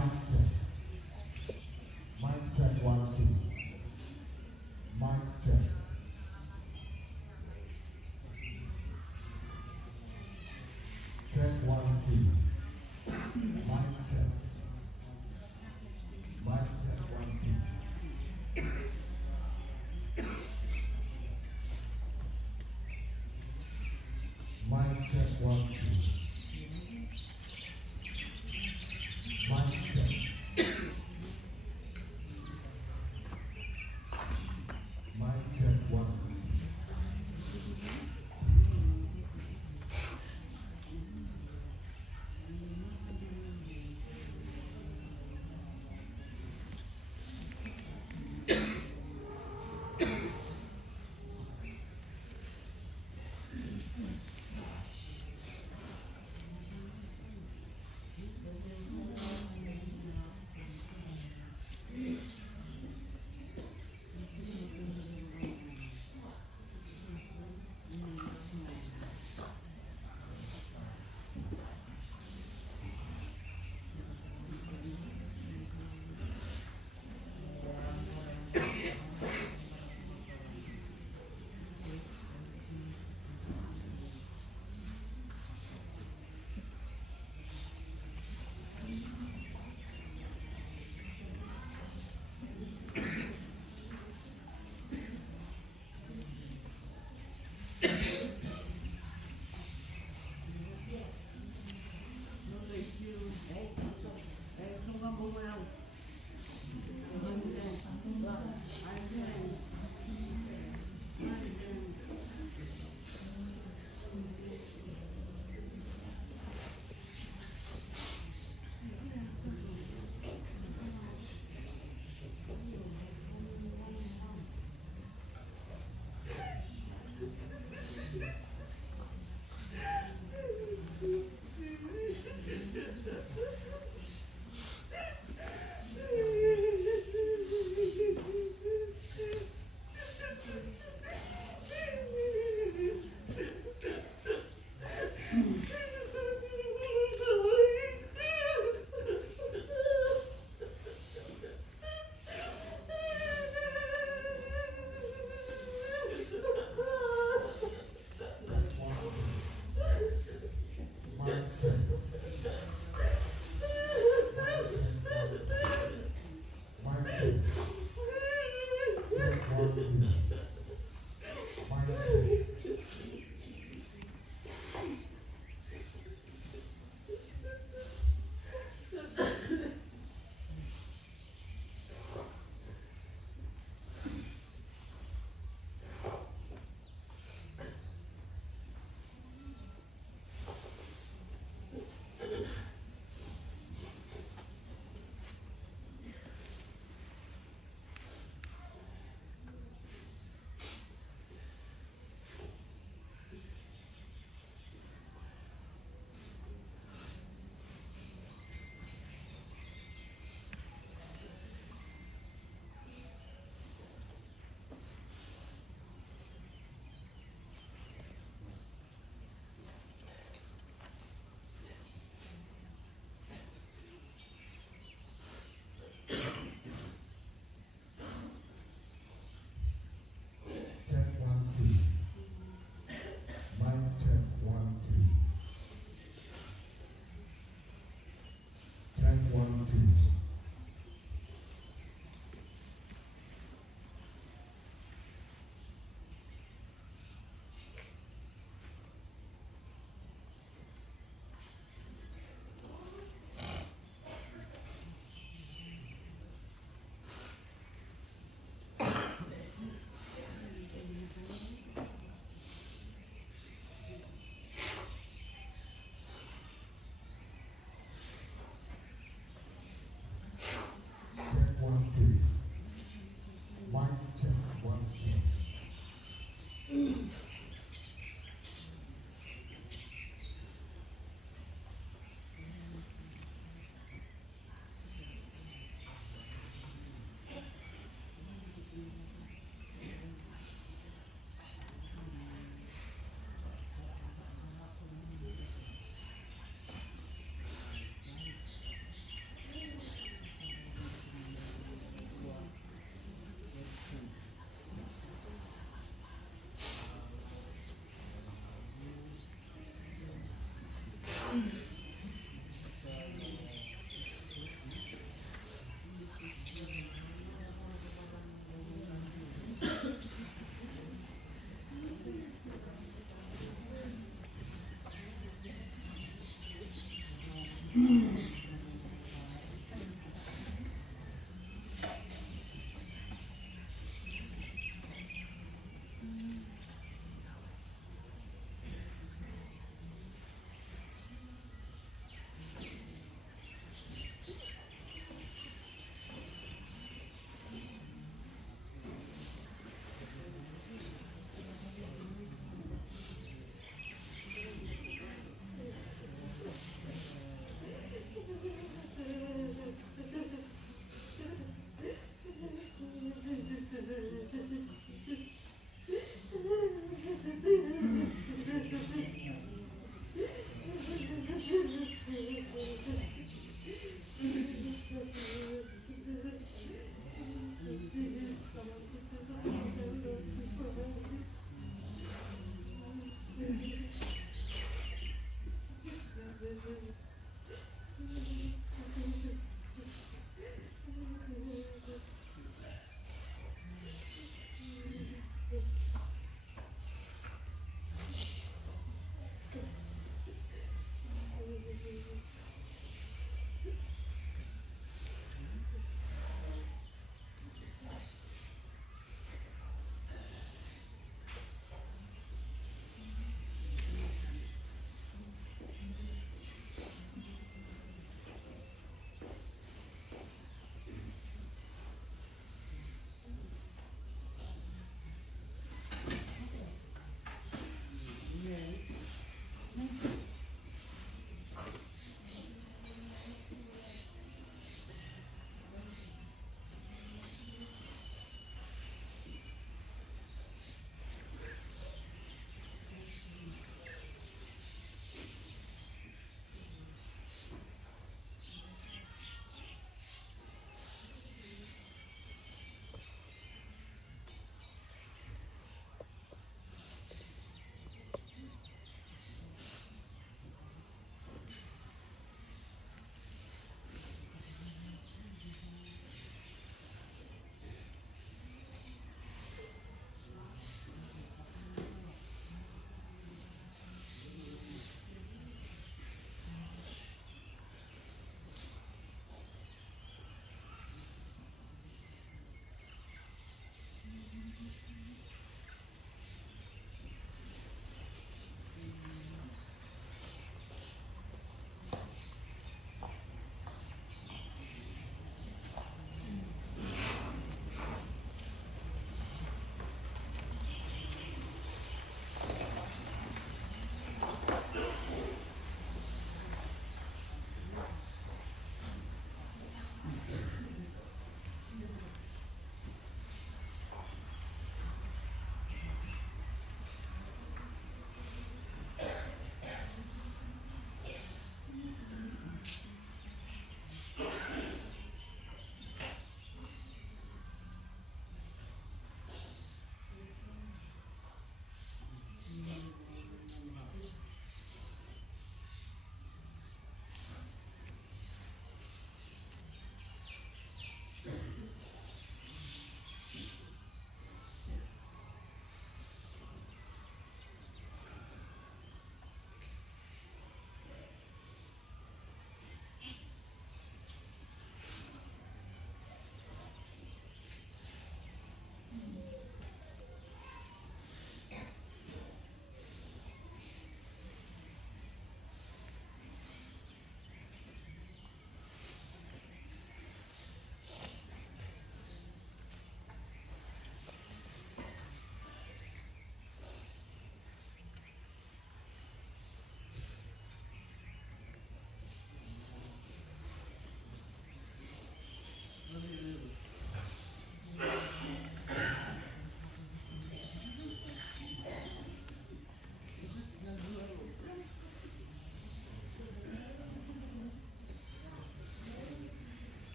Mic check. Mic check 1 2. Mic check. Check 1 2. Mic check. Mic check 1 2. Mic check 1 2. Mic check. Mic check 1.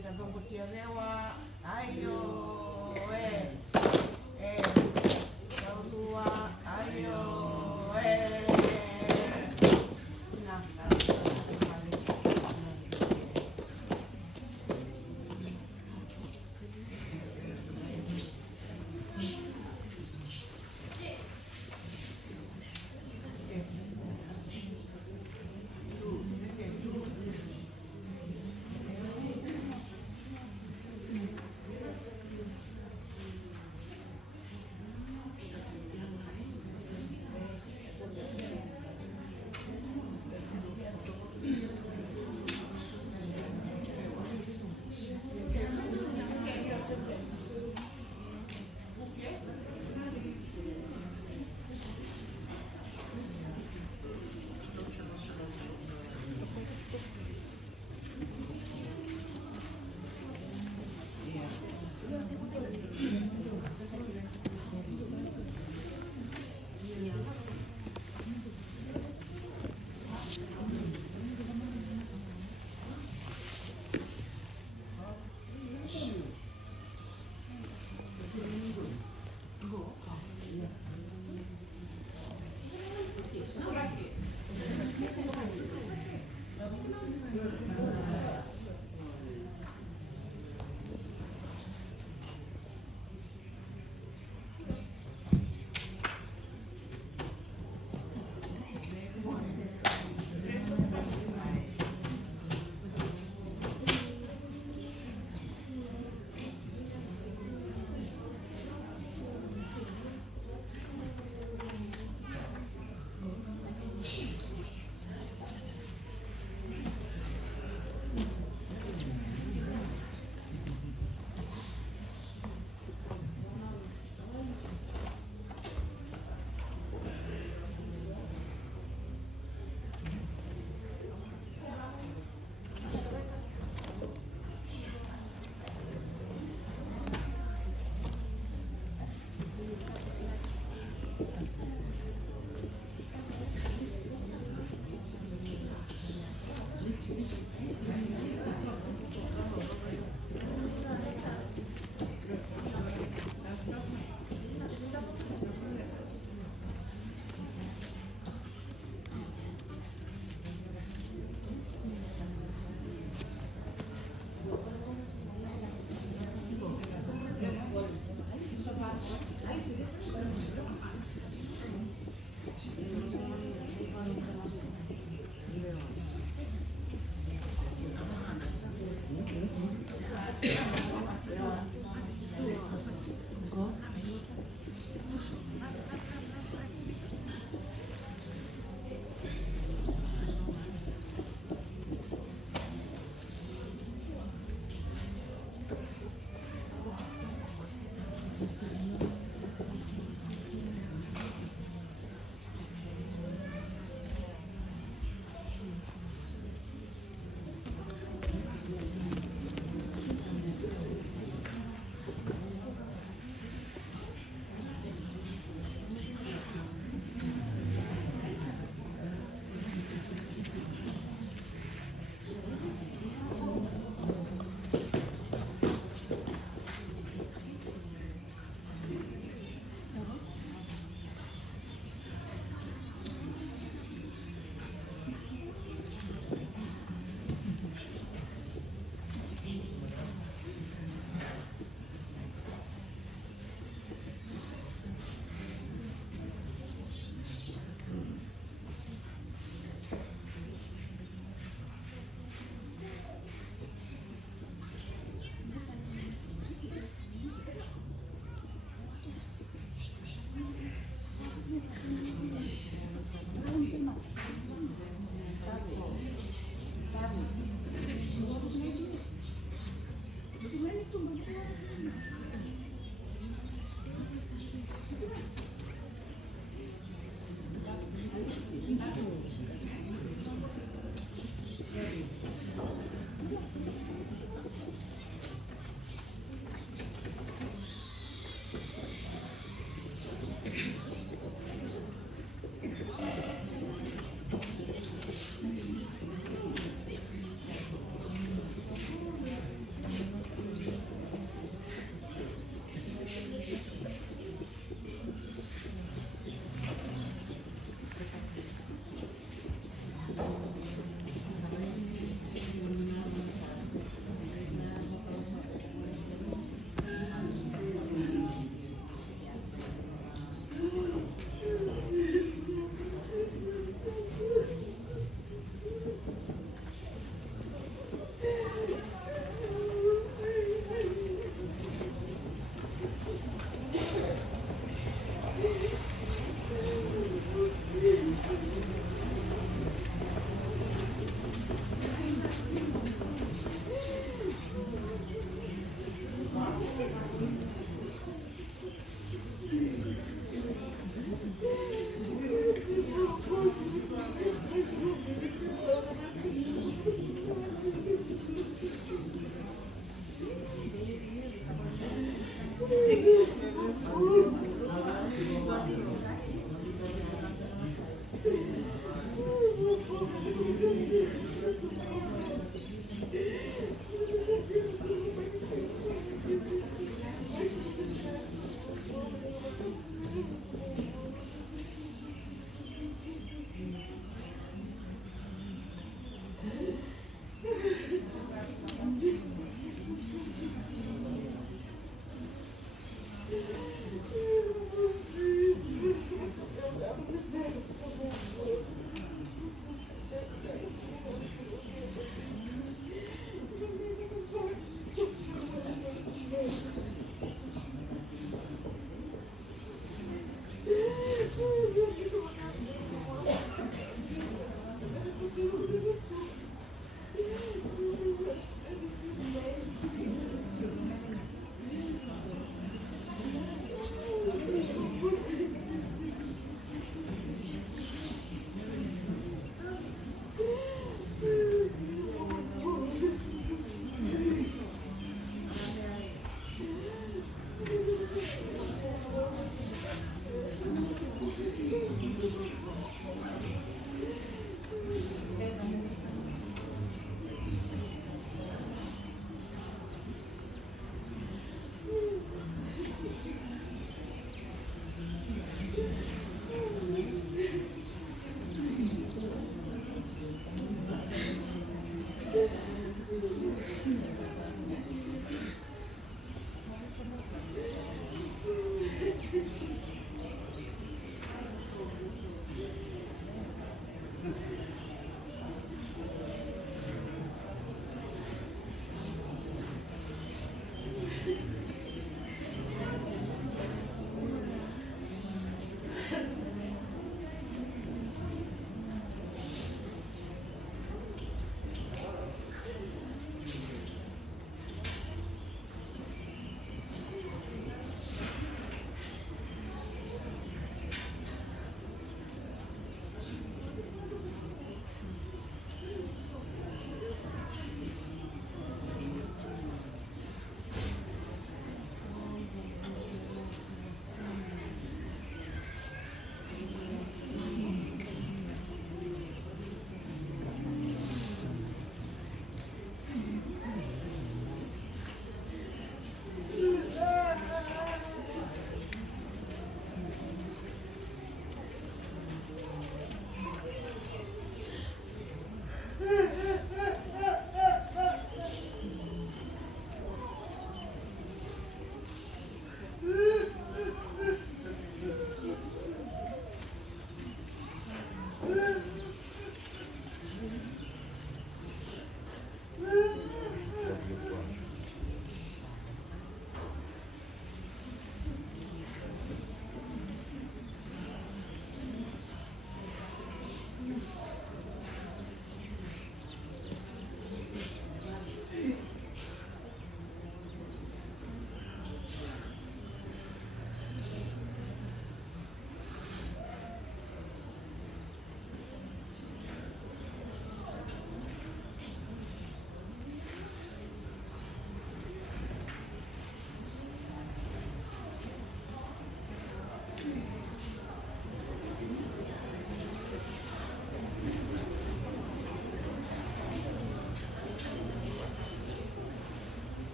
Enda dongo tiarewa. Ayo. Dua. Ayo. Nah,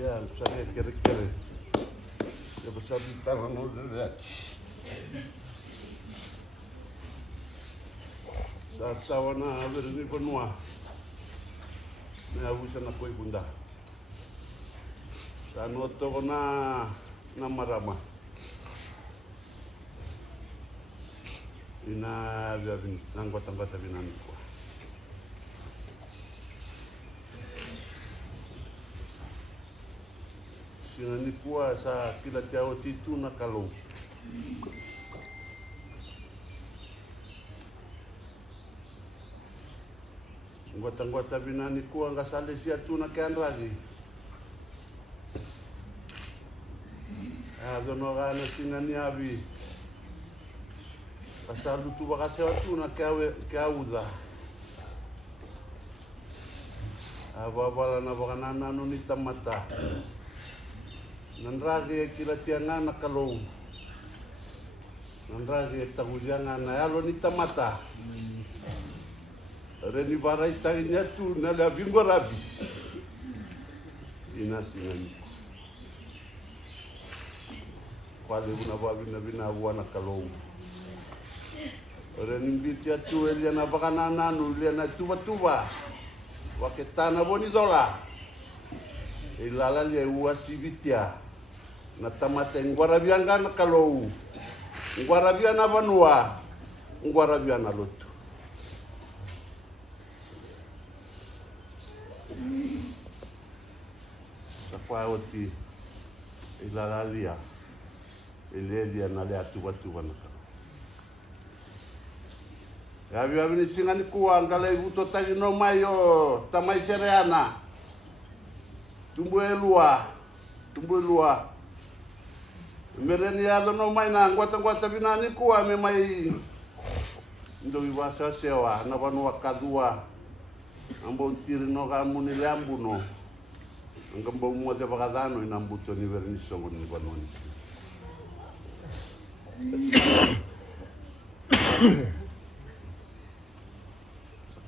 Ya, saya kira-kira. Ya besar di tangan udah. Sa tawa na verni panua. Na abusa na koi bunda. Sa noto na marama. Ina biabin nang batang-bata binani ko. Sinani kuwa sa kila tiao titu na kalong. Ngota-ngota binani kuwa nga sale siya tu na kianragi. Dono gana sinani abi. Pasal tu bakasewa tu na kiauda. Ababala na bakanana no ni tamata. Nanragi kila tianga na kalong. Nanragi tagulianga na yalo ni tamata. Reni barai taginya tu na la bingo rabi. Ina singani. Kwale una babi na bina buana kalong. Reni bitia tu elia na bakanana no elia na tuba. Waketana boni dola. Ilala lia uasi bitia. Na tamata ngwarabianga na kalou, ngwarabia na vanua, ngwarabia na lotu. Safaa oti ilalalia, ilelia na lea tuba na kalou. Yabi abini singani kuwa ngala ibuto tagi no mayo tamai sereana. Tumbu elua. Mereni yalo no mai na ngwata binani kuwa me mai ndo ibasa sewa na vanua kadua ambo tiri no gamuni lambu no ngambo mo de bagadano ina mbuto ni verni songo ni vanoni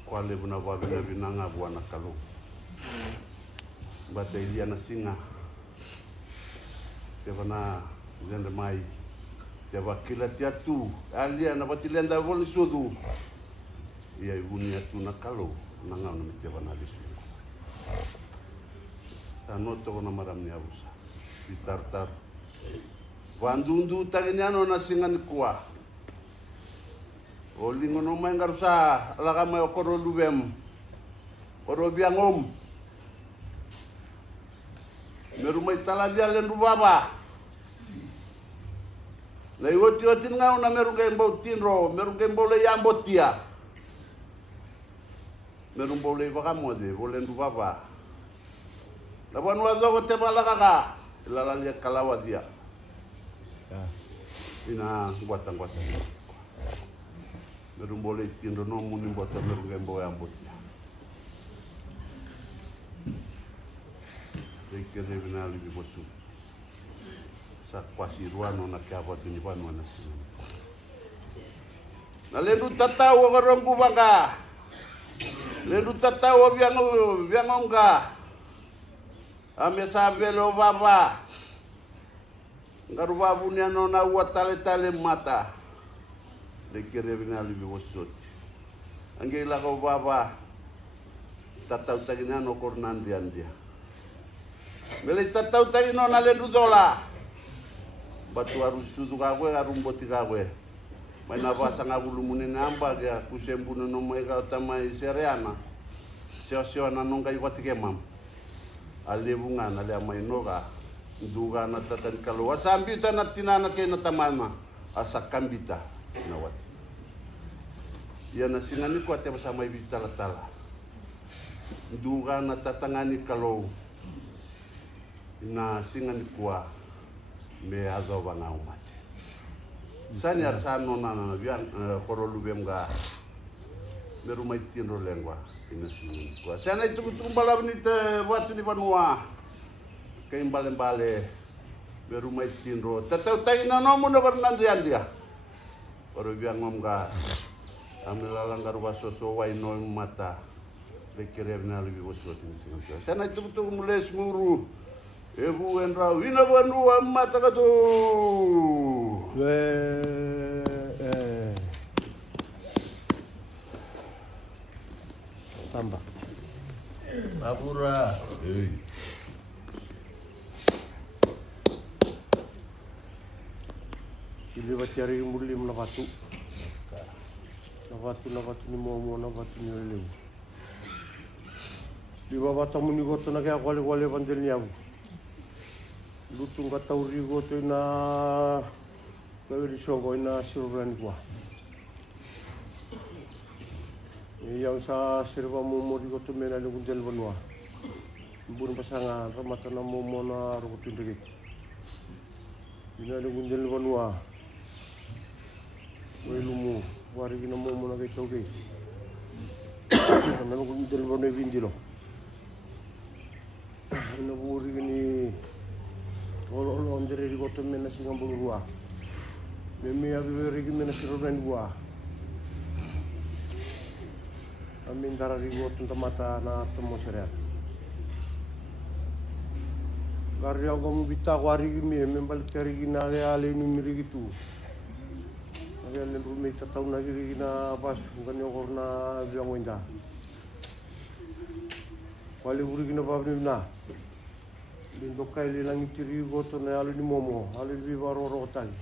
kwale buna babina binanga buana kalu bata iliana singa kevana zende mai teva kila tiatu alia na batilenda voli sudu ia ibunia tu na kalo na ngau na teva na disu tanoto na maram ni abusa ditartar vandundu taginiano na singan kuwa olingo no mai ngarusa alaga mai okoro lubem oro biangom merumai taladia lendu baba. Lai oti ngau na meru gembo tinro, meru gembo le yambo tia. Meru mbole bakamode, bolendu baba. Lawan wazo te balaka, ilala lia kalawa dia. Ina buatan. Meru mbole tinro no muni buatan meru gembo yambo tia. Rekere binali bibosu. Sa kwasi ruano na kiawa tuni panu na sini. Na lendu tatau gorongku bangka. Lendu tatau biangongka. Ame sabe lo baba. Ngaru babu ni ano na tale mata. Lekere binali bibosot. Angela ko baba. Tatau tagina no kornandi andia. Mele tatau tagino na lendu dola. Batu harus sudu kagwe arumboti kagwe mai na basa ngabulu munene amba ya kusembuno no mai ka tamai sereana sio na nonga iwatike mam ale bunga na le mai noga nduga na tatan kalau wasambita na tinana ke na tamama asa kambita na wat ya na singani ko ate sama ibitala tala nduga na tatangani kalau na singani kuwa me azo banga umate sani arsano na biang korolu bemga meru mai tinro lengua ina sini kwa sana itu tumbala benite watu ni banua kaim bale meru mai tinro tatau tai na no muno bernandian dia baru biang ngomga amela langgar wasoso wai no mata bekere na lebih bosot ini sini sana itu mulai semuru Ebu enra wina vanua matakato. Tambah. Apura. Ili bacari muli na batu. Na batu ni momo na batu ni leu. Di bawah tamu ni goto na kaya kwale bandel ni abu. Lutung kata uri goto na kau di songo na siruran gua. Yang sa sirva momo di goto mena ni gunjal banua. Bun pasangan ramatan na momo na rukutin dikit. Ina ni gunjal banua. Lumu, wari kina momo na kay tawge. Ano kung dalawa na ibindilo. Ano buri kini olo ondere di goto mena singa bulurua. Memi abiri kini mena siroben gua. Amin dara di goto mata na temo seriat. Gari aku mubita wari kini membalik cari kina ale numiri gitu. Kaya rumit tatau na giri na pas bukan yung na biang winda. Wali uri kina babni na. Bindo kay lilang itiri goto na alu ni momo, alu ni baro rotan.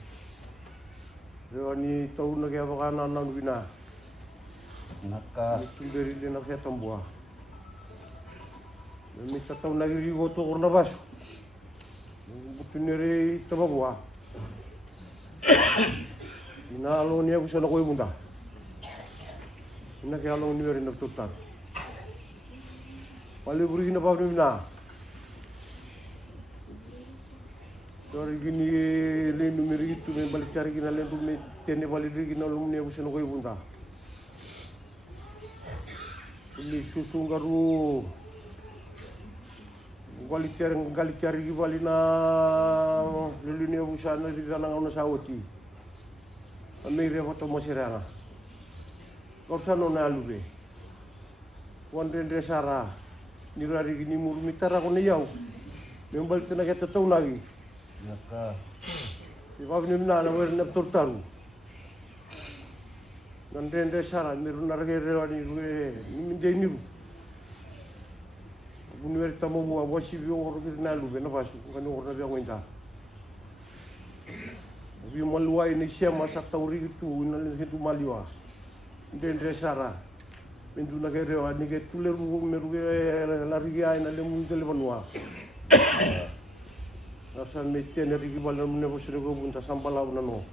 Rewa ni tau na kaya baka nanang wina. Naka. Sunderi din na kaya tambua. Rumit tatau na giri goto korna pas. Butunere tababua. Ina alo ni aku sana koi bunda. Ina kaya alo ni merin na tutar. Pali buri kina babni na. Dari gini le numeri itu me balik cari kina le me tene balik diri kina alo ni aku sana koi bunda. Ini susu garu. Balik cari balik na lulu ni aku sana di sana ngau na sawoti. Amire foto mosiranga. Korsan na alube. Wandre sara. Nirari gini murmitara ko na yaw. Membal tina kita tau lagi. Naka. Si babni na wer na tortaru. Wandre sara miru narage rewani ruwe ni jeni. Bunwer tamo wa wasi bi wor na alube na basu kan wor na biang winda. Vi maluai ni siama sa tauri itu na hidu maliwa ndendre sara mendu na kere wa ni ke tuleru meru ke lari ai na le mun tele banua asa meten ri ki balam ne bosre go bunta sampala na no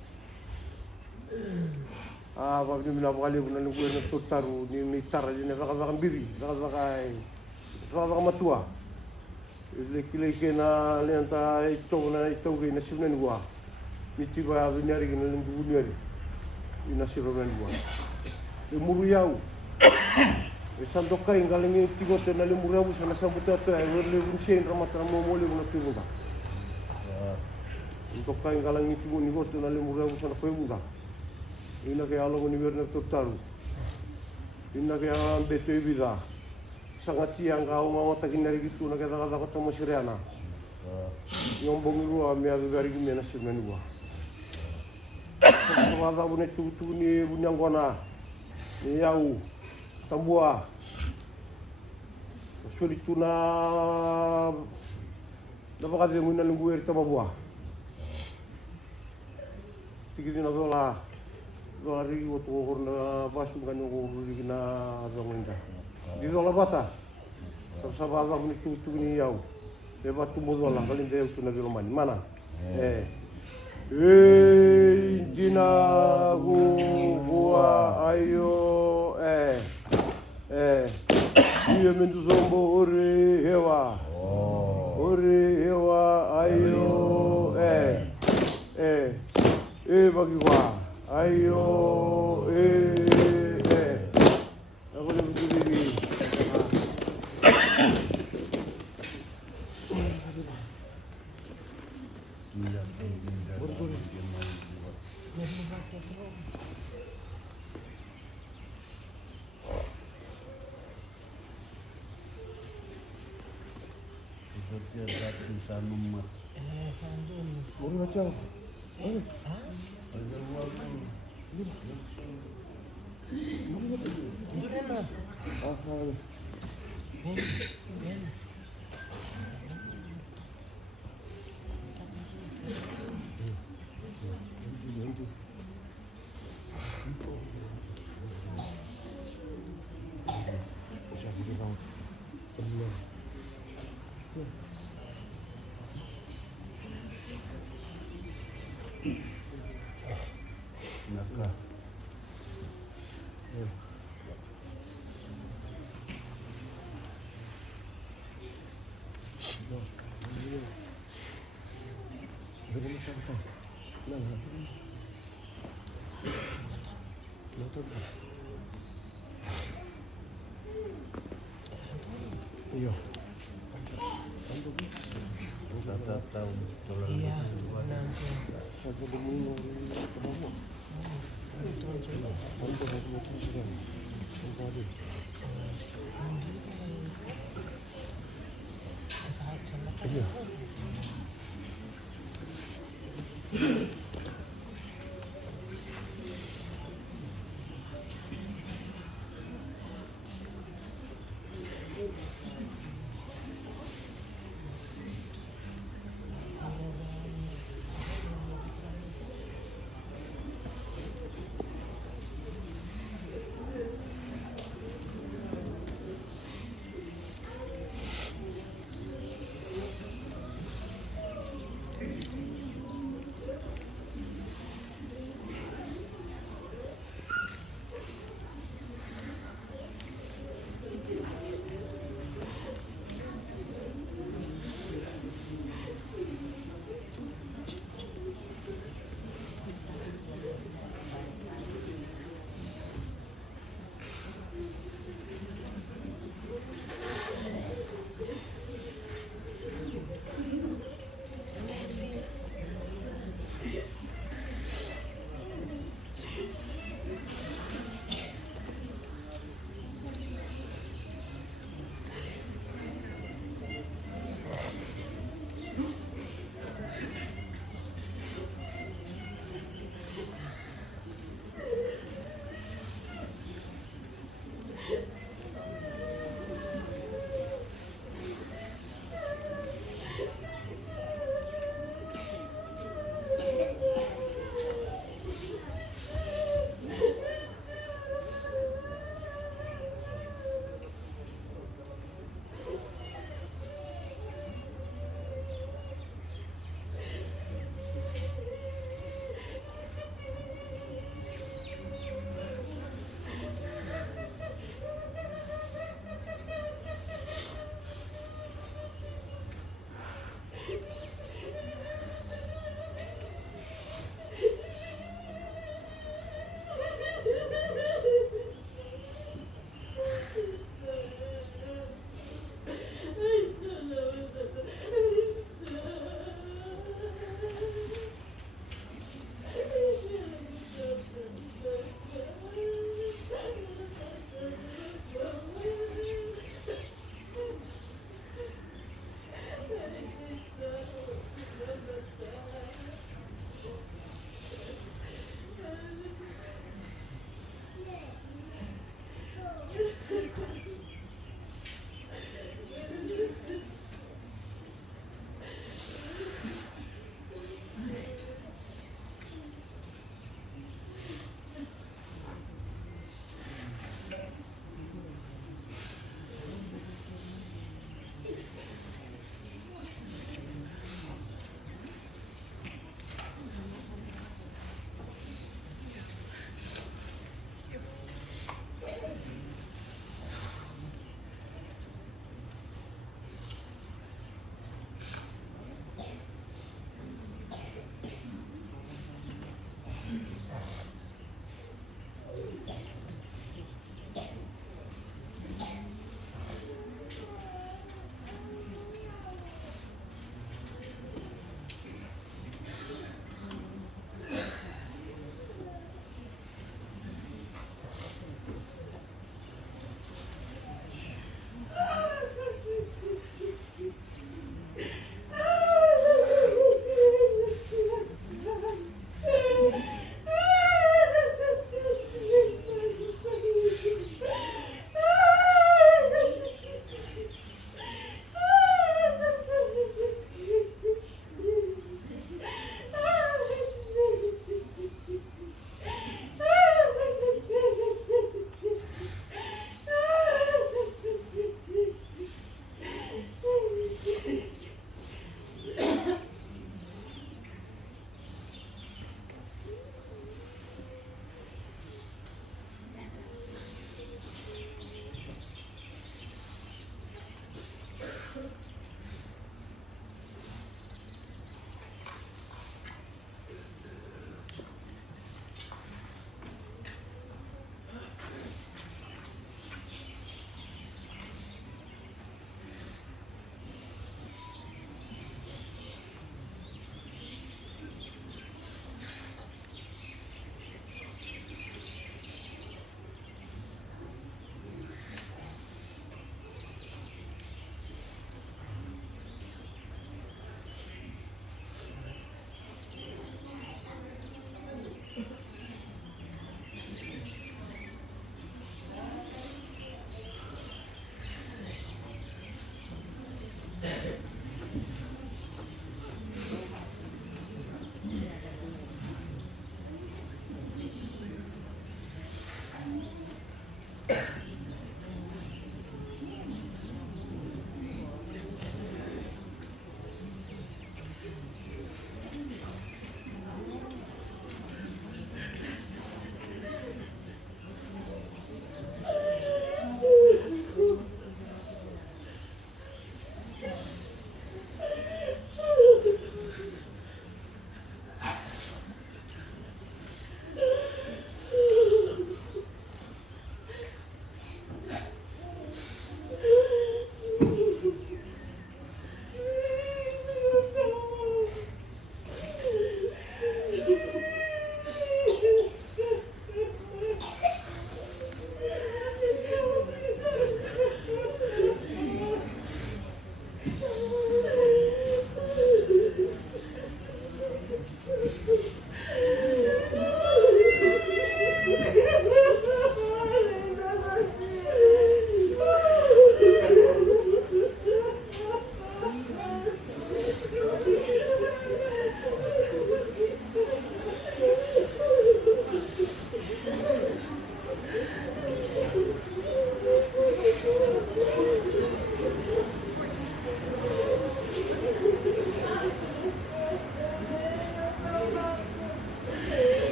ba ni na bali na le na totaru ni tar ni baka biri baka matua le kile na le anta ito ge na sibnen gua Miti ba binari kena lembu binari, ina siroran buat. Lemuru yau, santok kain kalau ni tiga tena lemuru yau sana sabut tu, lembu sen ramatan mau lembu nak tiga. Santok kain kalau ni tiga ni kau tena lemuru yau sana kau muda. Ina kaya alam ni bernak totaru, ina kaya betul bisa. Sangat siang kau mau tak kinari gitu, nak kata ketemu siriana. Yang bongiru ami ada dari kini nasi menua. Semua punya tu ni punya gona, ni yau, tambua, sulit tu na, dapat kata muna lunggu eri tambua. Tiga nak dola ri waktu korna pasung kan orang ri kena orang indah. Di dola bata, sama punya tu ni yau. Lepas tu modal lah, kalau dia tu nak bilang mana? Jina gua ayo dia mentu sombo ore hewa ayo bagi gua ayo aku dah berdiri. Dia satu sama emas. Baru macam. Ada uang. Nakah. Iya. Satu tahun tolong. Iya, benar. Satu demi ke bawah. Iya.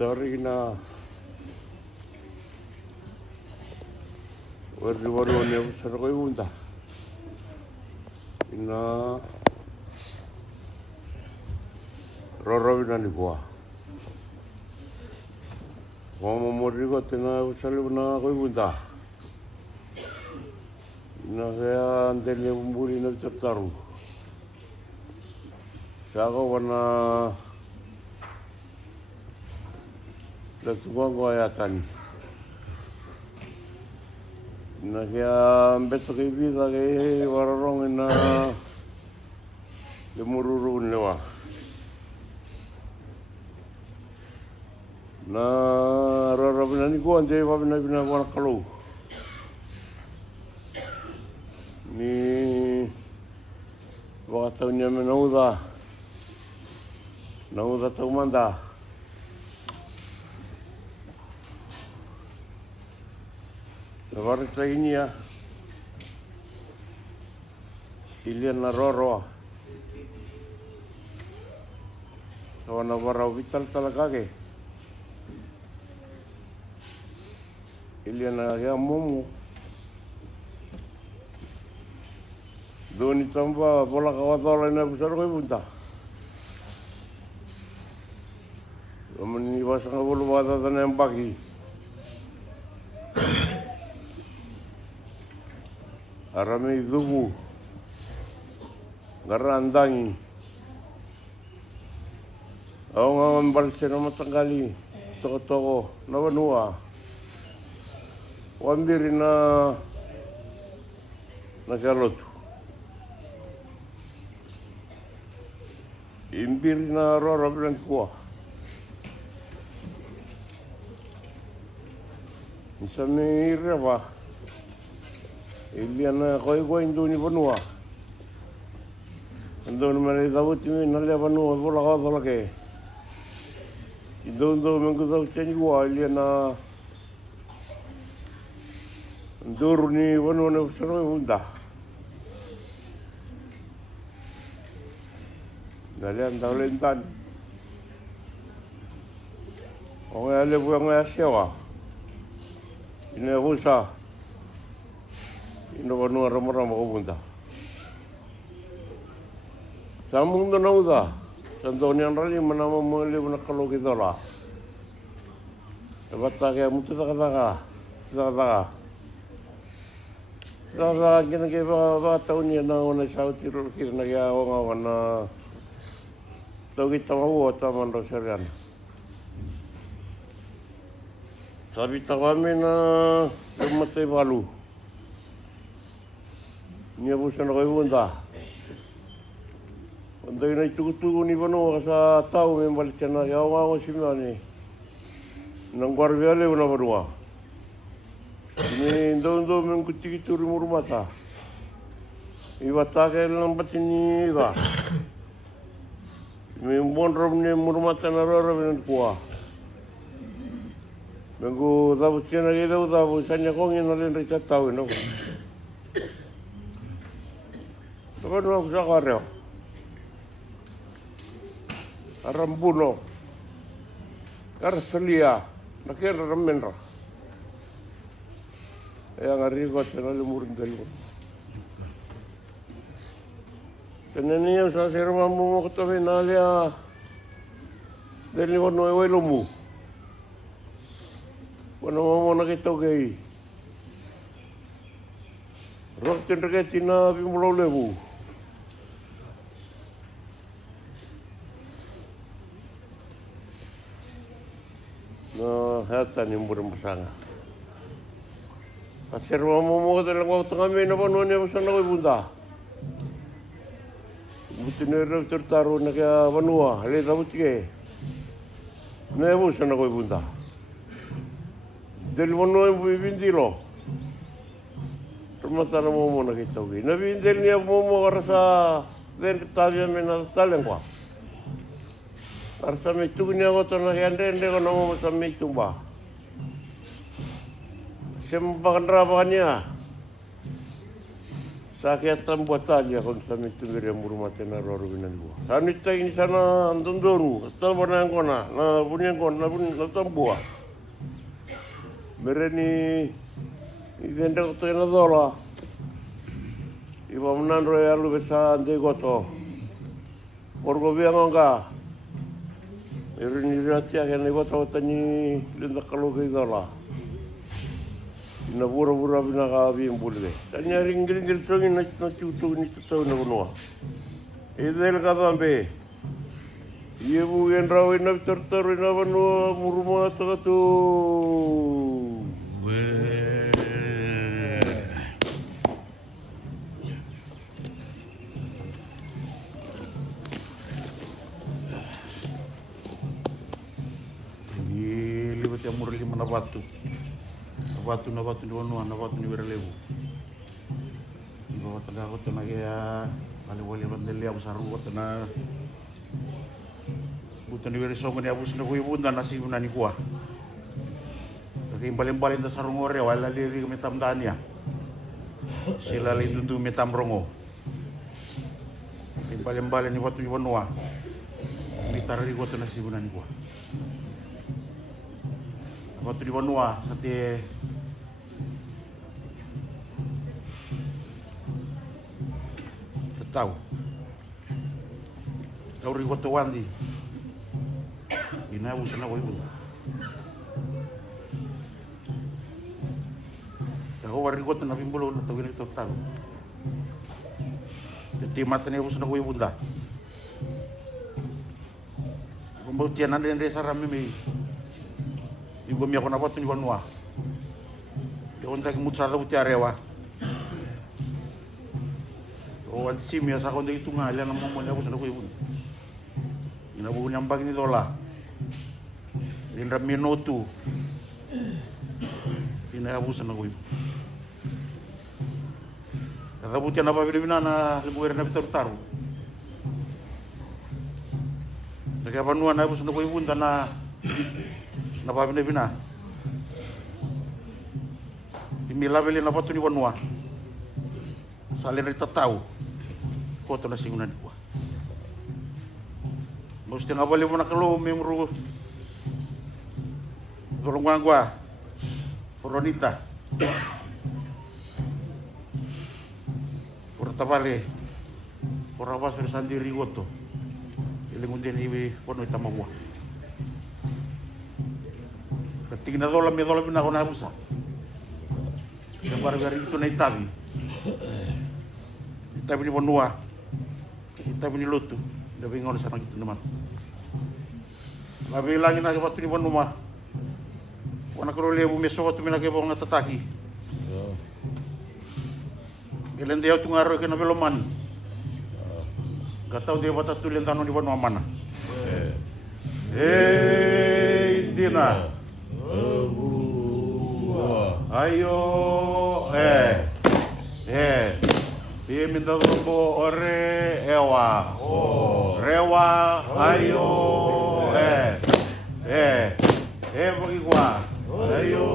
Tarina warna-warna besar kau bunda. Ina rorobina ni gua. Mama mori ko tina besar na kau bunda. Ina kaya antene bumburi na tertaru. Saka warna Datuk gua ayatan. Na kaya beto kay vida kay wararong na lemururun lewa. Na rarabina ni ko ande babina bina wana kalau. Ni wakataw niya menauda. Nauda taumanda. Navarita ini ya, ilian na roro, so navarau vital talaga ke, ilian na ya mumu, doni tamba bola kawadola na besar ko ibunta, amani basang bolu bata tanah bagi. Arame dugu garandangi au ngawan balse na matanggali toko na wanua wambiri na galotu imbiri na roro bilang kuah isami ireva Iliana koi induni vanua. Induni mana dapat ini nalia vanua bola kau lagi. Induni minggu tahu ceni gua Iliana. Induni vanua ni besar bunda. Nalian tau lentan. Orang yang lebu yang sewa. Ini rusa. Ini vanua ramah-ramah kubunta. Sambung tu nauda. Santonian rali menama muli menakalu kita lah. Dapat tak ya mutu tak. Saka kena ke ba tahun ni na ona South Tirol kena ya orang na tahu kita mahu taman Rosarian. Sabi kami na rumate balu. Ni abu sana kau bunda. Andai na itu ni bano sa tahu membalik sana ya orang simani. Nangguar viale una berdua. Ini do mengkuti itu rumah ta. Iba take lambat ini iba. Membon romne rumah tanah roram kuah. Mengku dapat kena kita dapat sanya kongin nalen riset tahu no. Tapi no sakaryo. Arambuno. Karselia. Nakir ramenra. Yang hari kau tenang lemurin dari kau. Tenang ni yang saya serba mau ketemu nalia dari kau noe lomu. Kau mau nak kita gay. Rok tenderke tina bimulau lebu. No, hatan yang bermasalah. Pasir mau dalam waktu kami nak panuan yang besar nak bunda. Bukan nerf tertaruh nak ya panua, lihat apa sih? Nak besar nak bunda. Dari panua yang bindi lo. Rumah tanah mau nak kita pergi. Nabi dari ni mau rasa dari ketahuan mana saling kuah. Rasa itu ni aku tu nak yang rende kau nak mau macam itu bah. Sembang rabannya. Sakit buatannya kon sampai tu beri rumah tenar roru binan gua. Sanita ini sana antun doru, kata mana yang kona, na punya kona pun kata buah. Mereni ini kata yang dola. Ibu menan royal lu besar ante goto. Orgo biang angka. Mereni ratia yang ibu tahu tani linda kalau kita lah. Na bura-bura binakabi yang boleh. Tanya ringgil songin na cutu ni tahu na bunua. Idel kata ambe. Ia bukan rawin na tertaru na bunua muruma tu. Ini libat yang murli mana batu. Nabatu di wanua, nabatu di berlebu. Di bawah tengah aku tenang ya, kali-kali bandel ya besar aku tenang. Bukan di beresongan ya bus nak ibu dan nasi guna ni kuah. Tapi balik-balik dah sarung ore, wala liri metam tania. Sila lindu metam rongo. Balik-balik ni waktu di wanua. Mitar di kota nasi guna ni kuah. Waktu di wanua, sate tahu riwat wandi ina usana ko ibu ako riwat na pimbulo na tawin ito tahu jadi matanya usana ko ibu dah pembuktian ada yang desa rame mi ibu mi ako na batu ni wanua yo unta ki mutsara butiarewa. Oh, ansim ya sa konde itu ngalan mo mo ako sa ko ibu. Inabu nyambag ni lola. Indra minuto. Inabu sa ko ibu. Kakabuti na pa Pilipina na libuer na bitar-taru. Nagkapanuan na sa ko ibu na pa Pilipina. Imilabeli na pa to ni wanua. Salin rita tahu. Kota na singunan ko. Mesti nggak boleh mana kalau memang tolong gua, Poronita, Portabale, Porawas sendiri goto, ilingunden iwi pono itamamua. Ketika dolam na kona usa, yang baru itu na Itabi, Itabi ni Bonua, Itabi ni Lutu, dah bingung sana gitu teman. Labi lagi na waktu ni Bonua. Wana ko lebu meso to mina ke bong natataki. Gelen dia tu ngaro ke na beloman. Gatau dia bata tulen tanu di bonu mana. Dina. Ayo Dia minta rombo ore ewa. Rewa ayo bagi gua. Ayo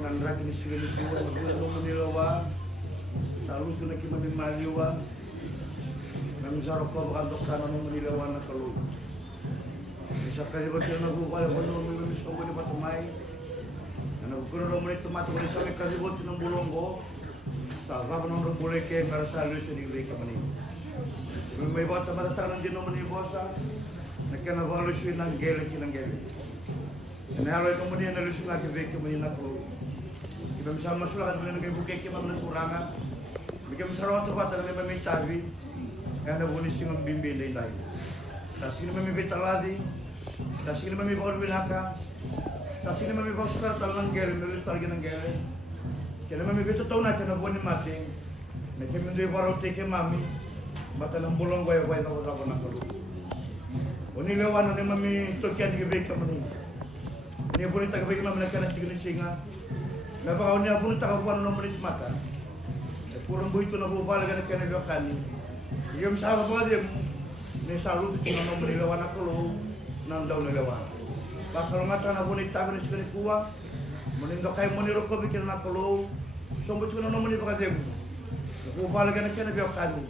Nandra kini sudah dikuat, belum menilawa, talus kena kima dimaliwa, kami saroko bakal dokter anu menilawa nak keluar. Bisa kaya betul nak buka yang penuh minum semua di batu mai, anak kuno menit tomat boleh sampai kasih betul nang bulonggo, tak apa nang boleh ke ngarasa lu sendiri ke mana. Memang buat sama tangan di nomor ni bosa, nak kena balu sih nang gele. Nah kalau kemudian ada lusuh lagi ke mana nak keluar. Kita bisa masuk kan dengan kayak bukai kita mana kurangan. Kita bisa rawat tempat dengan meminta vi. Yang ada bonus dengan bimbing dari lain. Tasini meminta lagi. Tasini meminta bawa bilaka. Tasini meminta sekarang talang gere, nulis target nang gere. Kalau meminta tahu nak kena bonus mati. Nak meminta baru teke mami. Mata nang bolong gaya nak usah nak keluar. Oni lewan ni meminta tokian gebe kemana. Ni boleh tak bagi mana kena cikgu singa. Napa kau ni apa ni tak kau buat nomor itu mata? Kurang buat itu nak buat lagi nak kena dua kali. Ia misalnya apa dia? Ni selalu tu cuma nomor lewan aku lo, enam tahun lewan. Bakal mata nak buat itu tak boleh sekali kuat. Menindok kayak moni rokok bikin nak lo, sombo cuma nomor ini pakai dia. Buat lagi nak kena dua kali.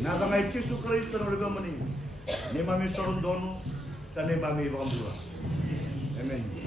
Napa ngai cisu keris tu nomor berapa ni? Ni mami sorong donu, dan ni mami bakal dua. Amen.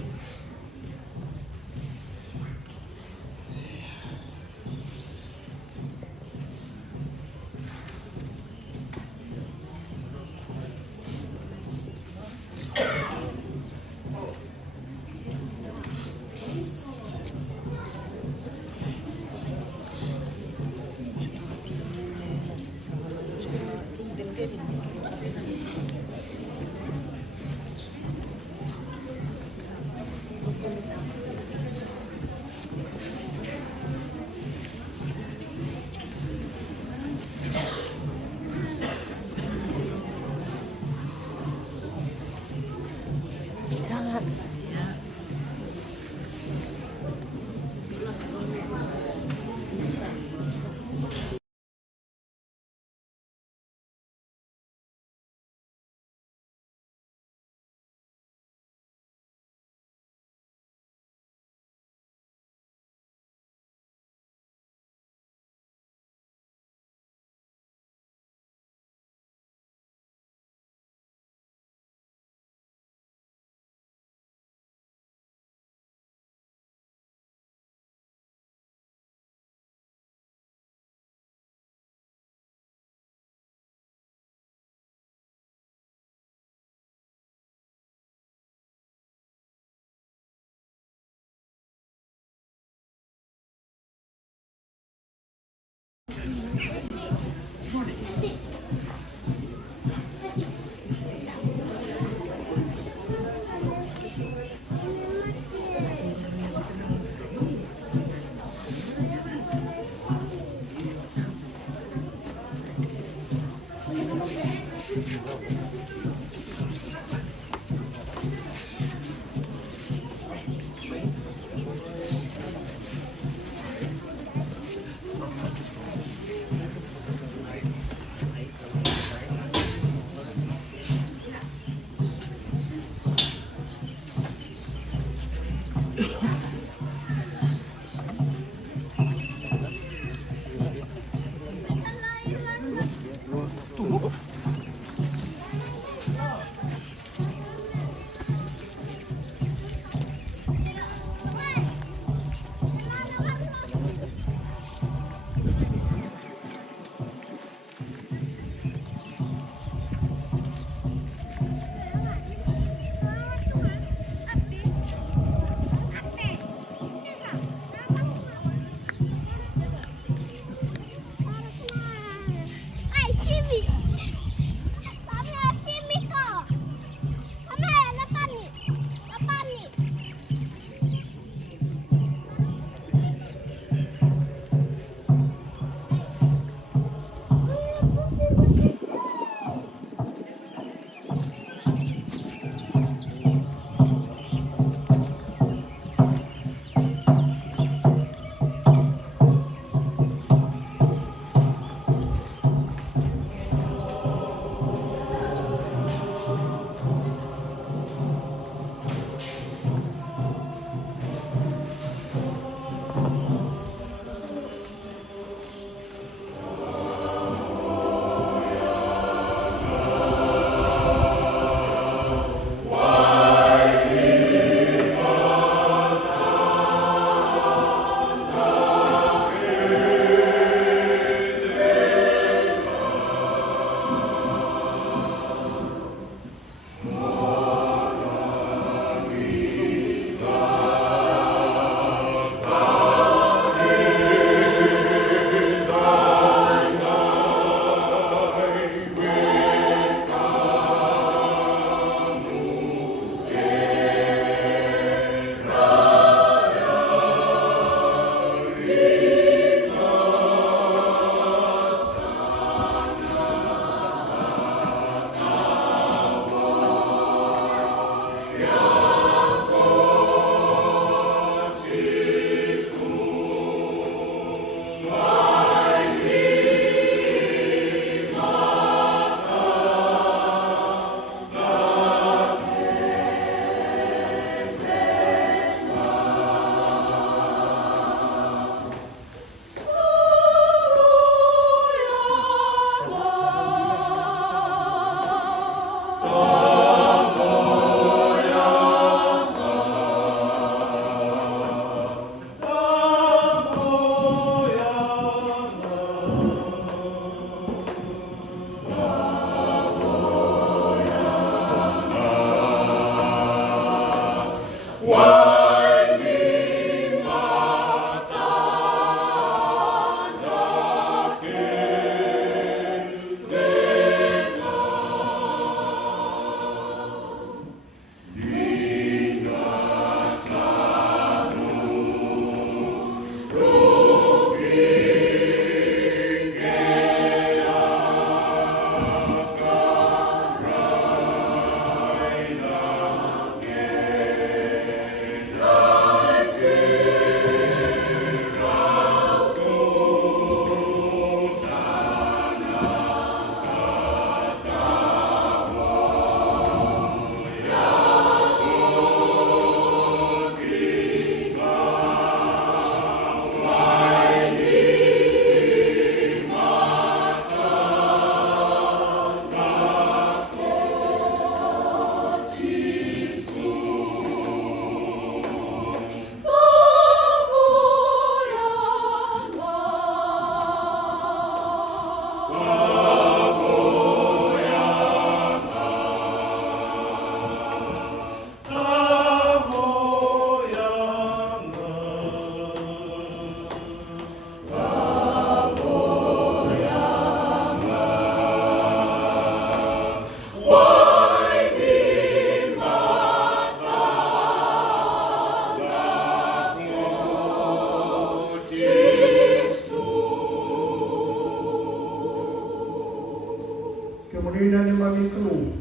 kemudian ni mami kelu.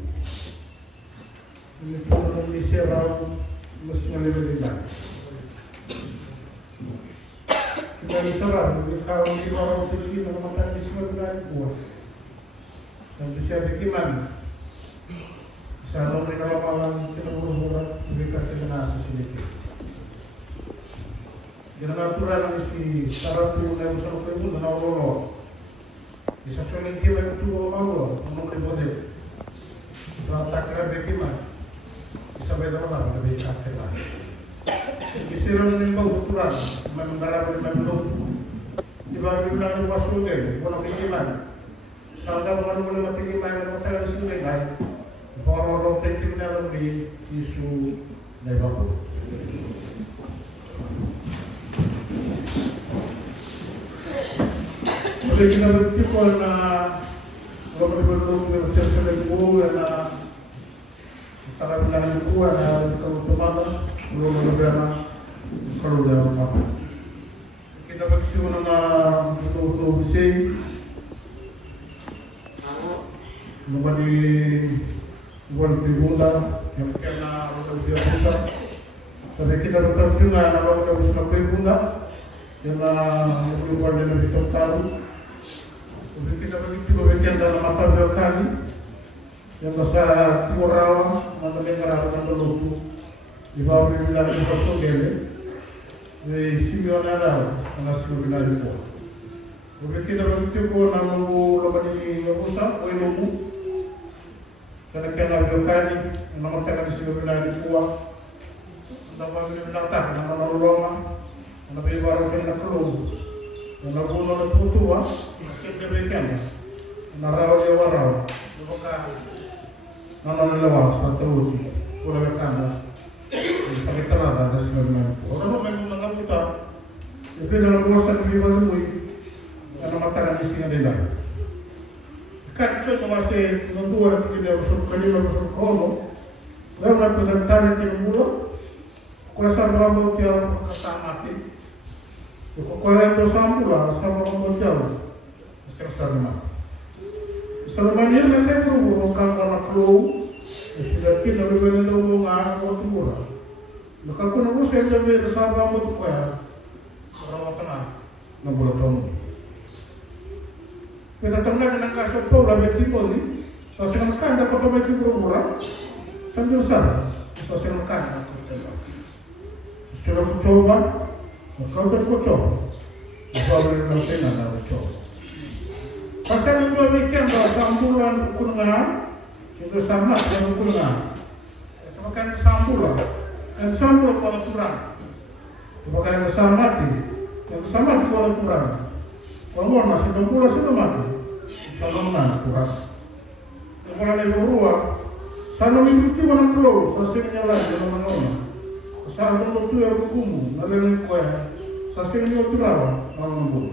Ini pun di serau mesti lebih banyak. Kita diserang, kalau di orang tinggi mengatakan di sebelah buah. Dan bisa bagaimana? Sana mereka malam kita murah mereka kena sedikit. Jangan aturan si saratu yang usah itu dan Allah. Bisa sulit kita itu Allah, orang boleh. Kalau tak kira bagaimana? Bisa beda mana lebih kata. Isiran ini bau aturan, mengarah menurut. Di bawah bilang masuk ke, orang bagaimana? Sampai orang boleh mati gimana? Orang tak sini kan? Orang teknik dalam di isu debat. Jadi kita berpikir na kalau berbentuk terseleng buah na secara bilangan buah na kalau tomata belum berbentuk kalau dalam apa. Kita berpikir na untuk bising memberi buat perguna yang kena dia besar. Sampai kita bertemu dengan orang yang bisa perguna dengan buat dia lebih tertarik. Jadi kita begitu bagian dalam mata kali yang besar kurang mana dengar akan berlaku di bawah bilangan kosong gele di Simeon ada anak Simeon itu. Jadi kita begitu pun namu lebih besar poin namu karena kena kali nama tekan Simeon itu nama bilangan tak nama lolongan nama ibarat kena keluar nama bulan itu tua kita berikan narau dia warau bukan nama lewat satu pura berkanda sampai terada ada sebenarnya orang memang mengabuta tapi dalam bosan lebih baru karena mata di sini ada kan contoh masih tentu orang tidak usul kelima usul komo lalu nak tarik di mulut kuasa berapa dia kesamati kuasa bersambula sama orang jauh selama ini mereka berhubungan dengan kru sudah kita lebih dari hubungan waktu murah maka aku nak saya lebih bersama untuk kaya orang tengah 60 tahun kita tengah dengan kasut pola betul ni saya senang kan dapat pemain bermurah sambil sana saya senang kan sudah mencoba kau tercoba kalau boleh nak mencoba. Pasal itu demikian bahwa sambulan kurungan itu sama dengan kurungan. Itu bukan sambulan. Dan sambulan kalau kurang. Itu bukan sama mati. Yang sama itu kalau kurang. Kalau masih 60 sudah mati. Salongan kurang. Kalau ada berua, sana mengikuti mana keluar. Sasingnya lagi dalam mana. Sana itu yang hukum. Nalai kue. Sasingnya itu lawan. Lawan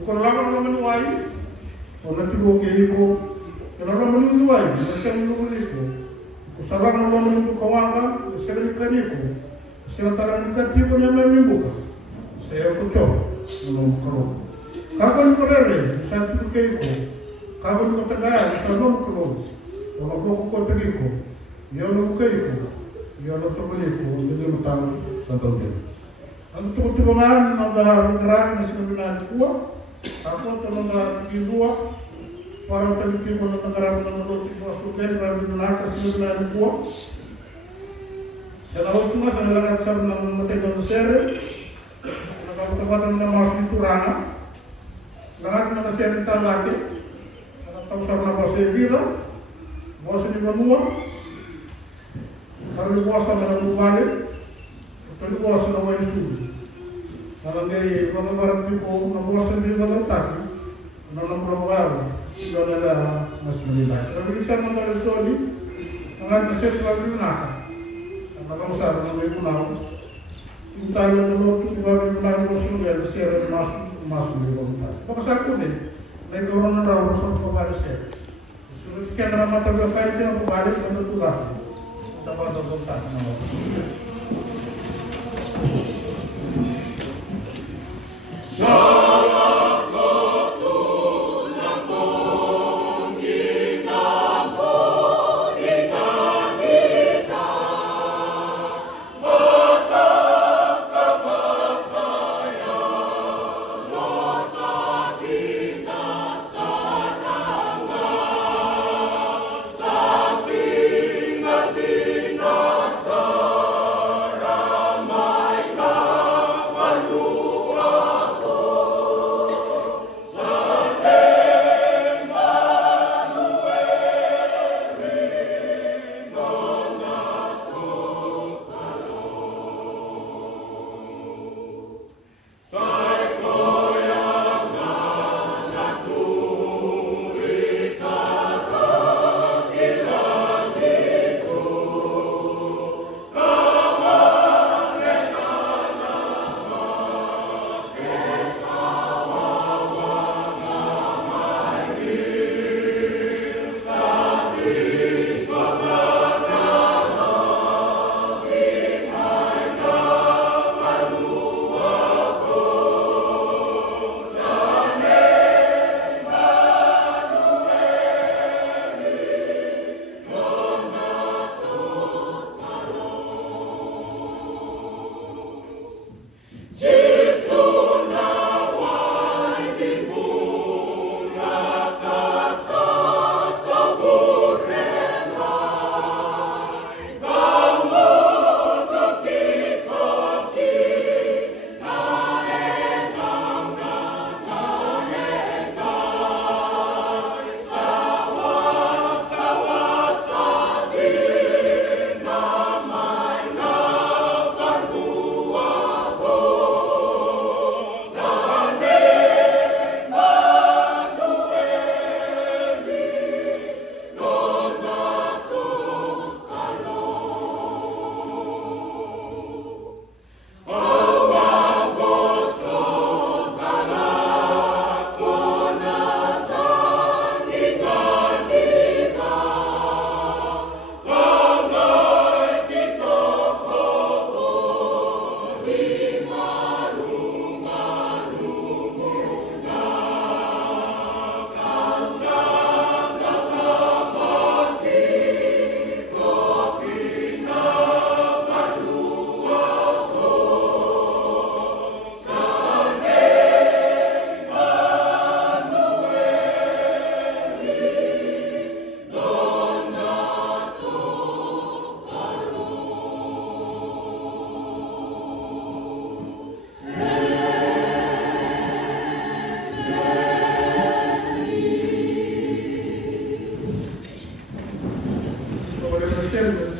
bukan lawan menuai. Orang tu okey ibu, kalau orang menunggu lagi, mereka menunggu itu. Usahakan orang menunggu kawangan, saya ikan itu. Saya tarang ikan tipu yang membuka. Saya kucok, menunggu kalau. Kapan korere, saya tu ikan itu. Kapan kau tegak, saya menunggu kalau. Kalau kau pergi itu, dia menunggu itu. Dia menunggu itu, dia menunggu satu dia. Antu tu bangan, ada negara masih benar kuat. Aku telah dua para peneliti negara menurut Sudan dan Melaka sebenarnya kuat. Selalu cuma saya akan mengajar Mesir. Kalau tempatan masuk itu rana, lahat na Mesir kita lagi. Tahu sama bahasa Bila, bahasa di Benua. Kalau bahasa mana balik, kalau bahasa nama Yesus. Kalau dari orang-orang itu nabuah sendiri dalam taki, dalam program sudah ada masih melihat. Tapi kita mengenai sodi, mengenai Mesir lagi nak. Sama kamu sahaja mengenai pulau. Kita yang menurut itu bagi pulau Mesir dari Mesir masuk di dalam. Maka satu ni, mereka orang orang bersama kepada Mesir. Sudah sekian ramai terbaik yang berbalik dengan Tuhan. Kita pada kontak nama. Salah kau tu nak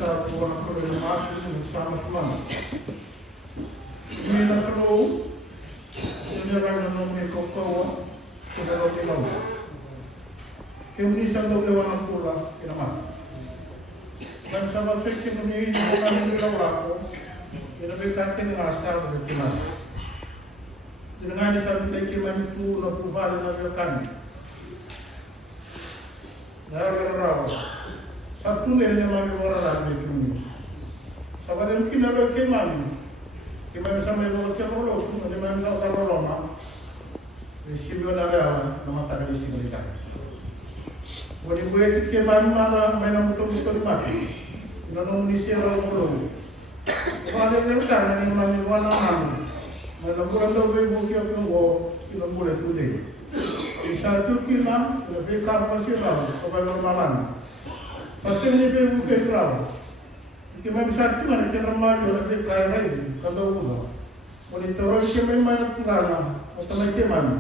sa buwan ko rin masuk sama semua. Ini nak perlu sejarah dan nomor kau sudah lebih lama. Kemudian saya lewan pula kiramat. Dan sahabat saya kemudian bukan bilang aku, ia lebih kaki dengan asal berkimat. Dengan di saat kita kimat itu nak ubah dan nak kami. Nara satu yang kami orang lagi kami. Sahabat yang kita lalu kami sama yang kita lalu, kami tahu kalau lama. Siapa ada nama tak ada siapa kita. Boleh buat kami mana main betul mati. Namun di sini orang belum. Kalau yang kita ni kami wana kami. Mana bukan tahu bagi kita kita boleh tulis. Di satu kita lebih kapasitas kepada malam. Pasal ni bagi kita. Kita bisa cuma kita ramai lebih kaya lagi kalau bukan. Boleh terus kita main kerana atau macam mana.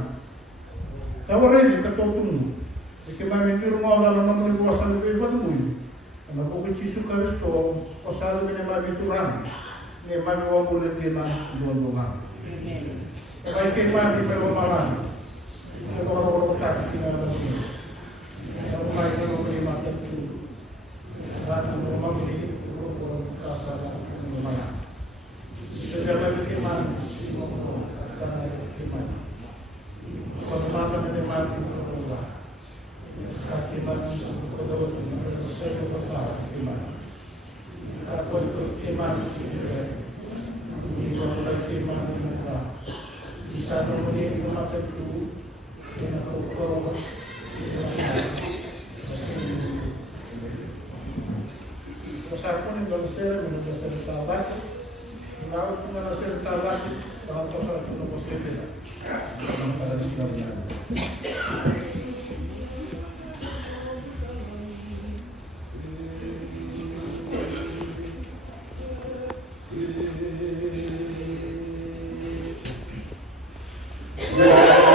Tahu lagi ketemu. Kita main di rumah dalam nama kuasa lebih bagus. Kalau bukan cisu karisto, pasal ni main turun. Ni main orang boleh kena dua-dua. Baik kita di permalan. Kita orang tak kita. Kalau main kalau beri mata tu. Dan rumah beli orang rasa mana. Sejalan keman, keman. Permalan ini mati berubah. Keman berubah saya berubah keman. Apa itu keman? Ini berubah keman berubah. Di sana boleh rumah itu yang berubah. Saya pun yang bersih menjadi serta batu, laut pun ada serta batu, kalau pasal itu bersih tidak, dalam pada Islamnya. Lord.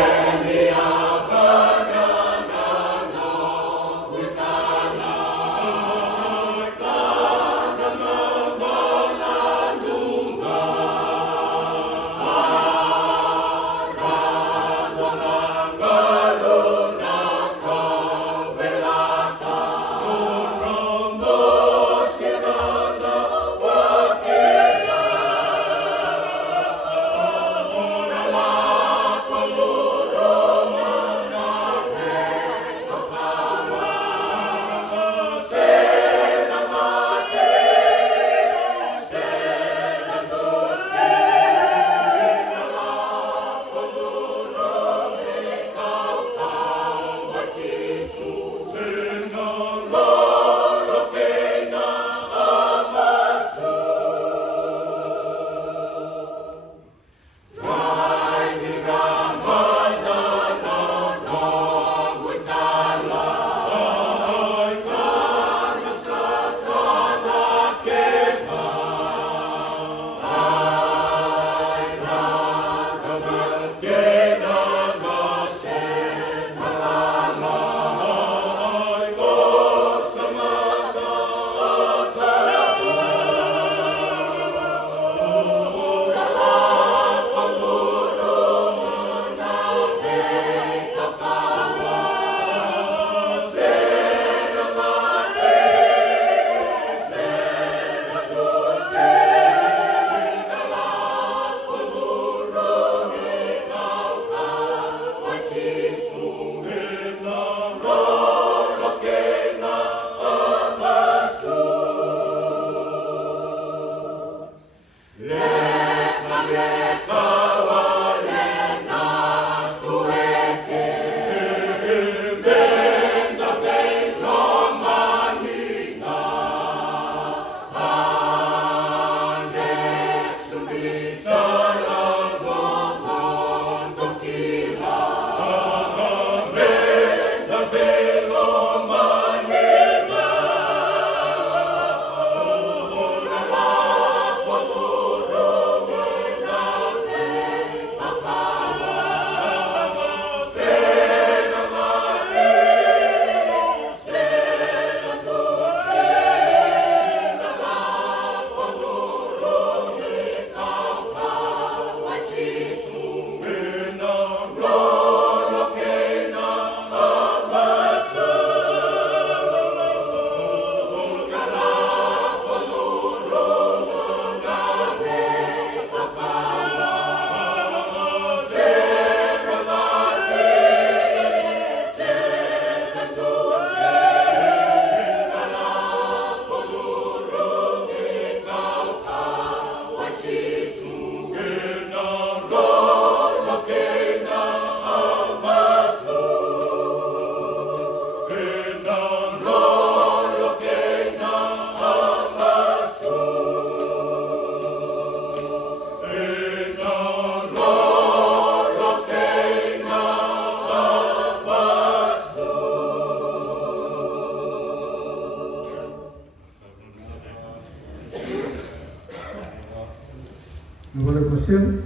Luar pasir,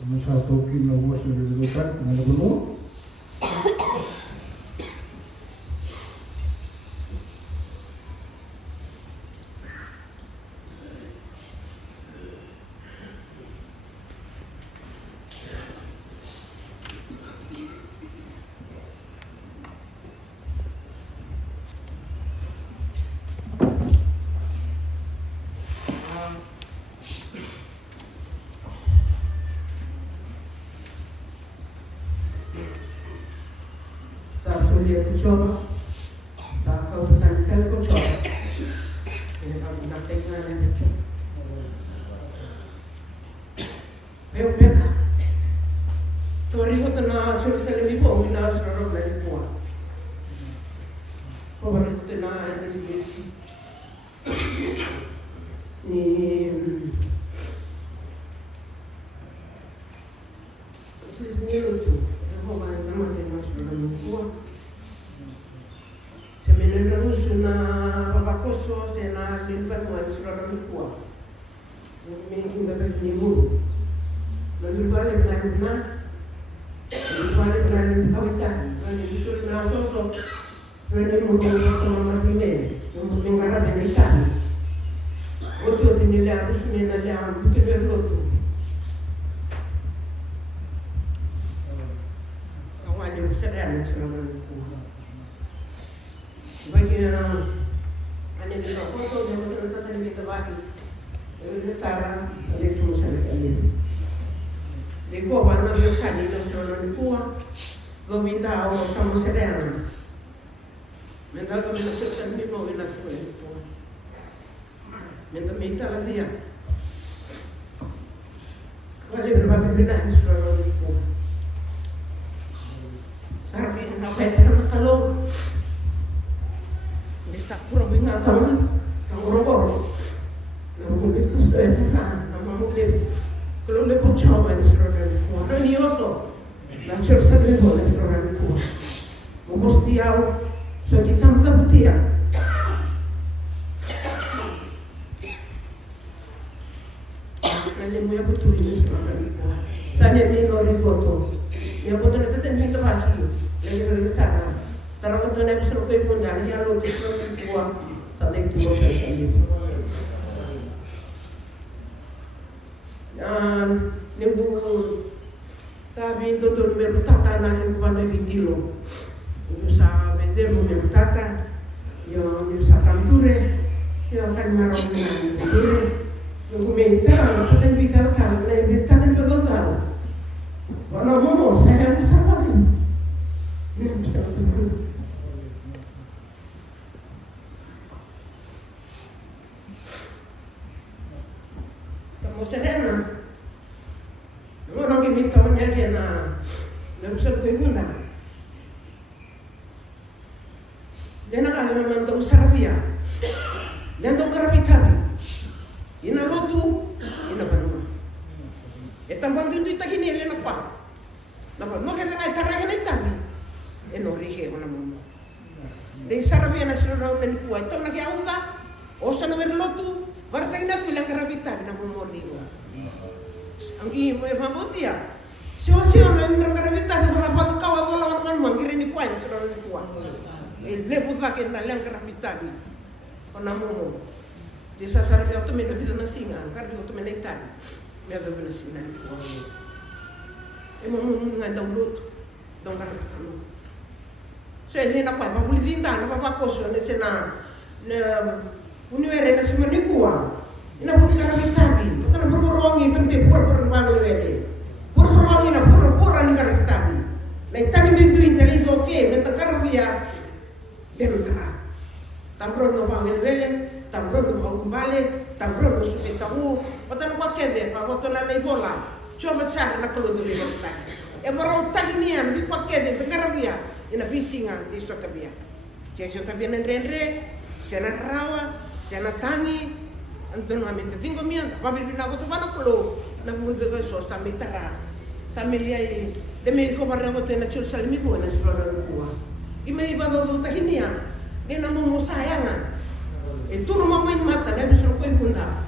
kami satu kini luas dari dekat, ada penuh. Dia kucoba, sa kabupaten kan kucoba. Ini kabupaten kan yang kucoba. Peka. Tori ko tana churi sa libo, mina sarap na libo. Pabalik ko tana NSBC. Ni sis niyo to. Ako ba naman tayo mas maraming Sebenarnya na papakoso na limpan mo ay surah kuwa. May hindi ba niyo? Nalibali na na. Nalibali na kawitan. Nalibali na soso. Nalibali mo ng mga yung mingara na isan. Oto nila harus menanya betul loto. Awal yung sadar na surah kuwa. Bagi ano nila foto dia betul tadi kita bagi ini saran itu misalnya ini di ko bana yo kani na sura ni ko gominda o tamo serena menda ko mina section ni mo ina sura ni ko menda mita la dia wale berbagai bina ni sura ni ko sarbi na peta na kalong bisa kurang bina taman, orang-orang, namun itu sudah tenang, namun mungkin kalau lepas coba ni seorang orang ni oso, langsung sekali boleh seorang itu, mungkin dia so kita mesti dia, nanti muya betul ini seorang itu, saya ni orang itu, yang betul itu tentu kita bagi, lagi lagi sana. Tara ko na bisro ko yung dali ya lo bisro ko kuwa sa tek tuwa sa kanya. Ninggu tabi itu tu numero tata na ninggu pana bitilo. Yung sa vender numero tata, yung sa kanture, yung kan marong na kanture. Yung kumita, patan bitar kan, na bitar kan pagkakao. Wala mo, saya bisa rin. Hindi bisa rin. Serena, orang yang minta menjadi na bisa berguna. Dia nak kalau memang Sarabia, dia nak kerapitabi. Ina lotu, ina banua. Tambang tu tak ini dia nak apa? Nampak, mau kita nak tarang ini tabi. Enorihe mana mama. Di Sarabia na sila na kuat. Itu lagi auza, osa na merlotu. Bartay na tulang karabitan na bumoliwa. Ang imo ay mabuti ah. Siya na yung karabitan na napalakaw at wala naman manggirin ni Kuway na sila ni Kuway. Lepo sa akin na lang karabitan. Panamo. Di sa sarap ito may nabita na singan. Kardi ito may naitan. May nabita na singan. Mga daw luto. Dong karabitan. So hindi na Kuway. Mabulitinta. Napapakosyo na sila na uniwere na si Manikuwa, ina budi karabitabi, kana burburongi tante pura mamele, burburongi na pura ni karabitabi. Na itani bintu intelizo ke, menta karabia, derutra. Tambro no mamele, tambro no kumbale, tambro no supetahu, patano kwa keze, pa wato na bola, coba cari na kalau dulu berita. Orang taginian di kwa keze, te karabia, ina bisingan di sotabia. Jadi sotabia nendre, sena rawa, Sena tangi, anto namin tingko miyan. Pabili na ako to paano kulo na bumibig ko so sa mitara. Sa miliyay, demi ko para mo to na chul sa limibo na sila na kuha. Imay iba daw tahiniya, di na mo musayangan. Turo mo mo yung mata, dahil gusto ko yung bunda.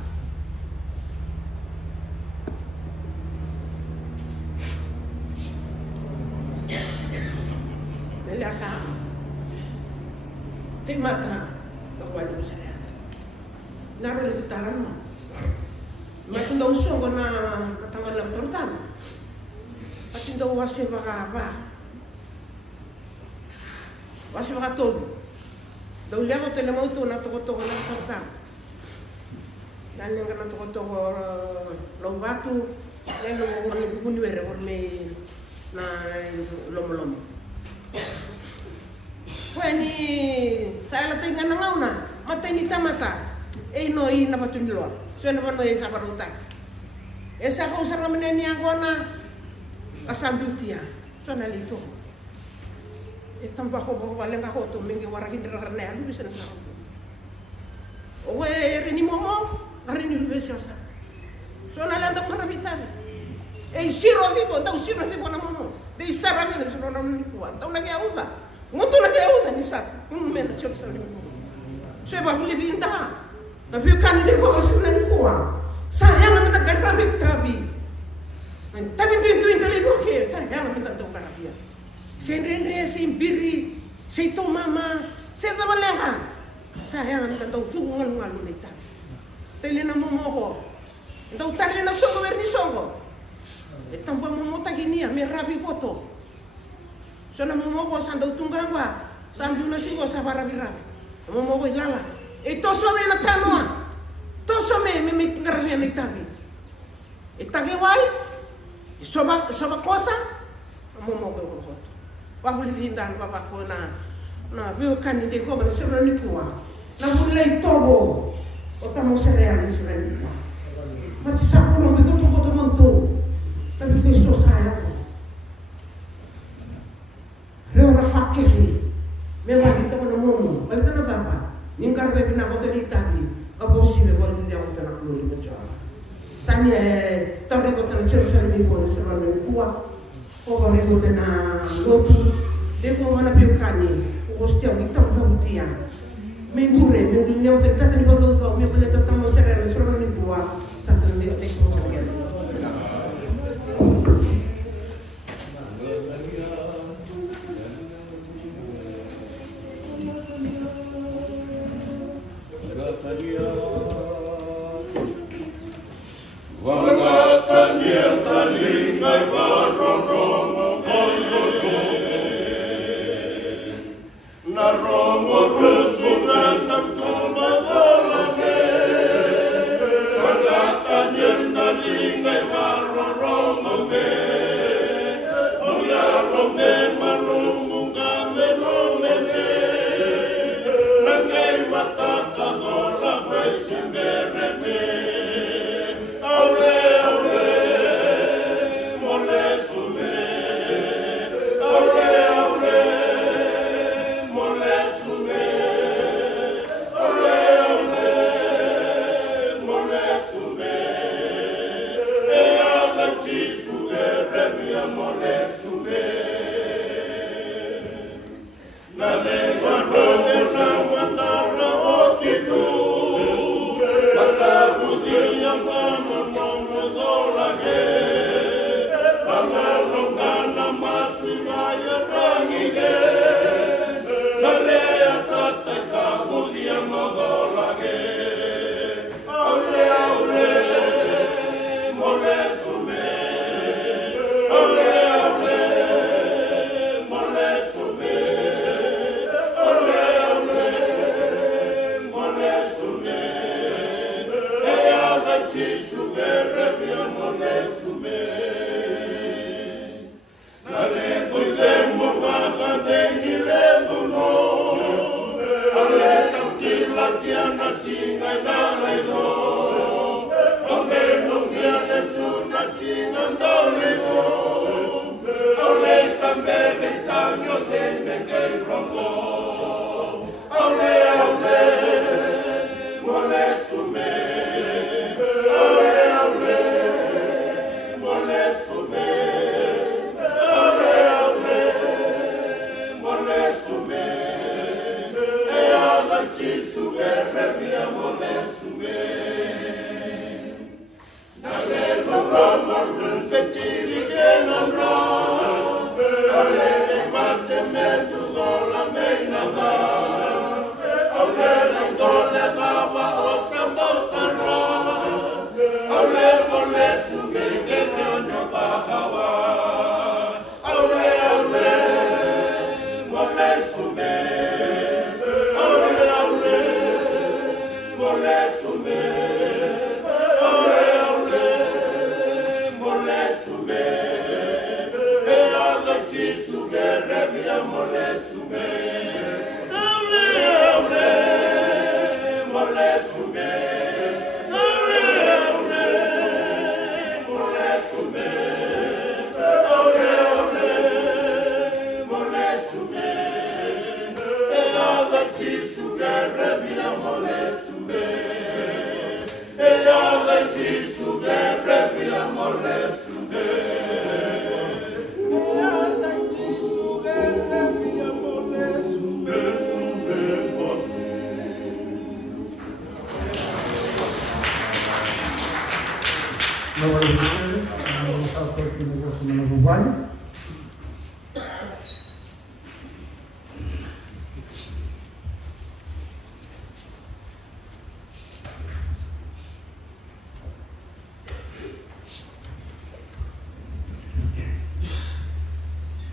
Te mata ka wali musare. Naro le talan mo. Matunda usongo na tanggal lang torutan. Patinda wase baka. Wase baka todo. Daw liako tele mo to na toko na torutan. Dan yang kena toko lo batu, lain lo orang bunwer orang na lomo. Wani saya latih ngana ngauna, mata ini tamata, no I na patundlo. So na pano esa paruta. Esa ko usara meneni angona asambutia. So na lito. Tampa ko wala nga ko to mingi warakin dira ne alu bisa na sa. Owe rini momo, arini lu bisa sa. So na landa karabitan. Siro tipo na momo. Dei sarami na sino na kuan. Tau lagi auza. Ngoto lagi auza ni sat. Men na chop sa ni. So ba buli vinta. Tapi kan dia kok sebenarnya kuat. Sayang minta garami trabi. Tapi tu telepon ke, sayang minta tu garabia. Sendiri sembiri, seitu mama, saya sama lenga. Sayang minta tu sungal ngalu nita. Telena momoho. Entau tarina songo verni songo. Tampa momota gini ya, merabi koto. Sona momoho sandau tunggangwa, sambil nasi go sabarabira. Momoho ilala. Toso me na tanoa. Toso me ngarnya na itabi. Itage wai. Soba kosa. Momo ko. Pabuli dindan papa ko na biu kan ide ko na sura ni kuwa. Na mulai tobo. O tamo sereal ni sura ni kuwa. Mati sa pulo bi ko to manto. Tapi ko so saya ko. Leo na pakiri. Memang kita ko na momo. Balik na zamba. Ningkar be bina hotel Italy, possibile vuol dire che la clue di ciò. Tani torre con la Jerusalem con se non è qua, o vorrei con na lotu, devo mana più cani, o stiamo di tanto zautia. Mendure, ne ho tentato di vado zo, mi ho letto tanto sereno, se non è qua, stato di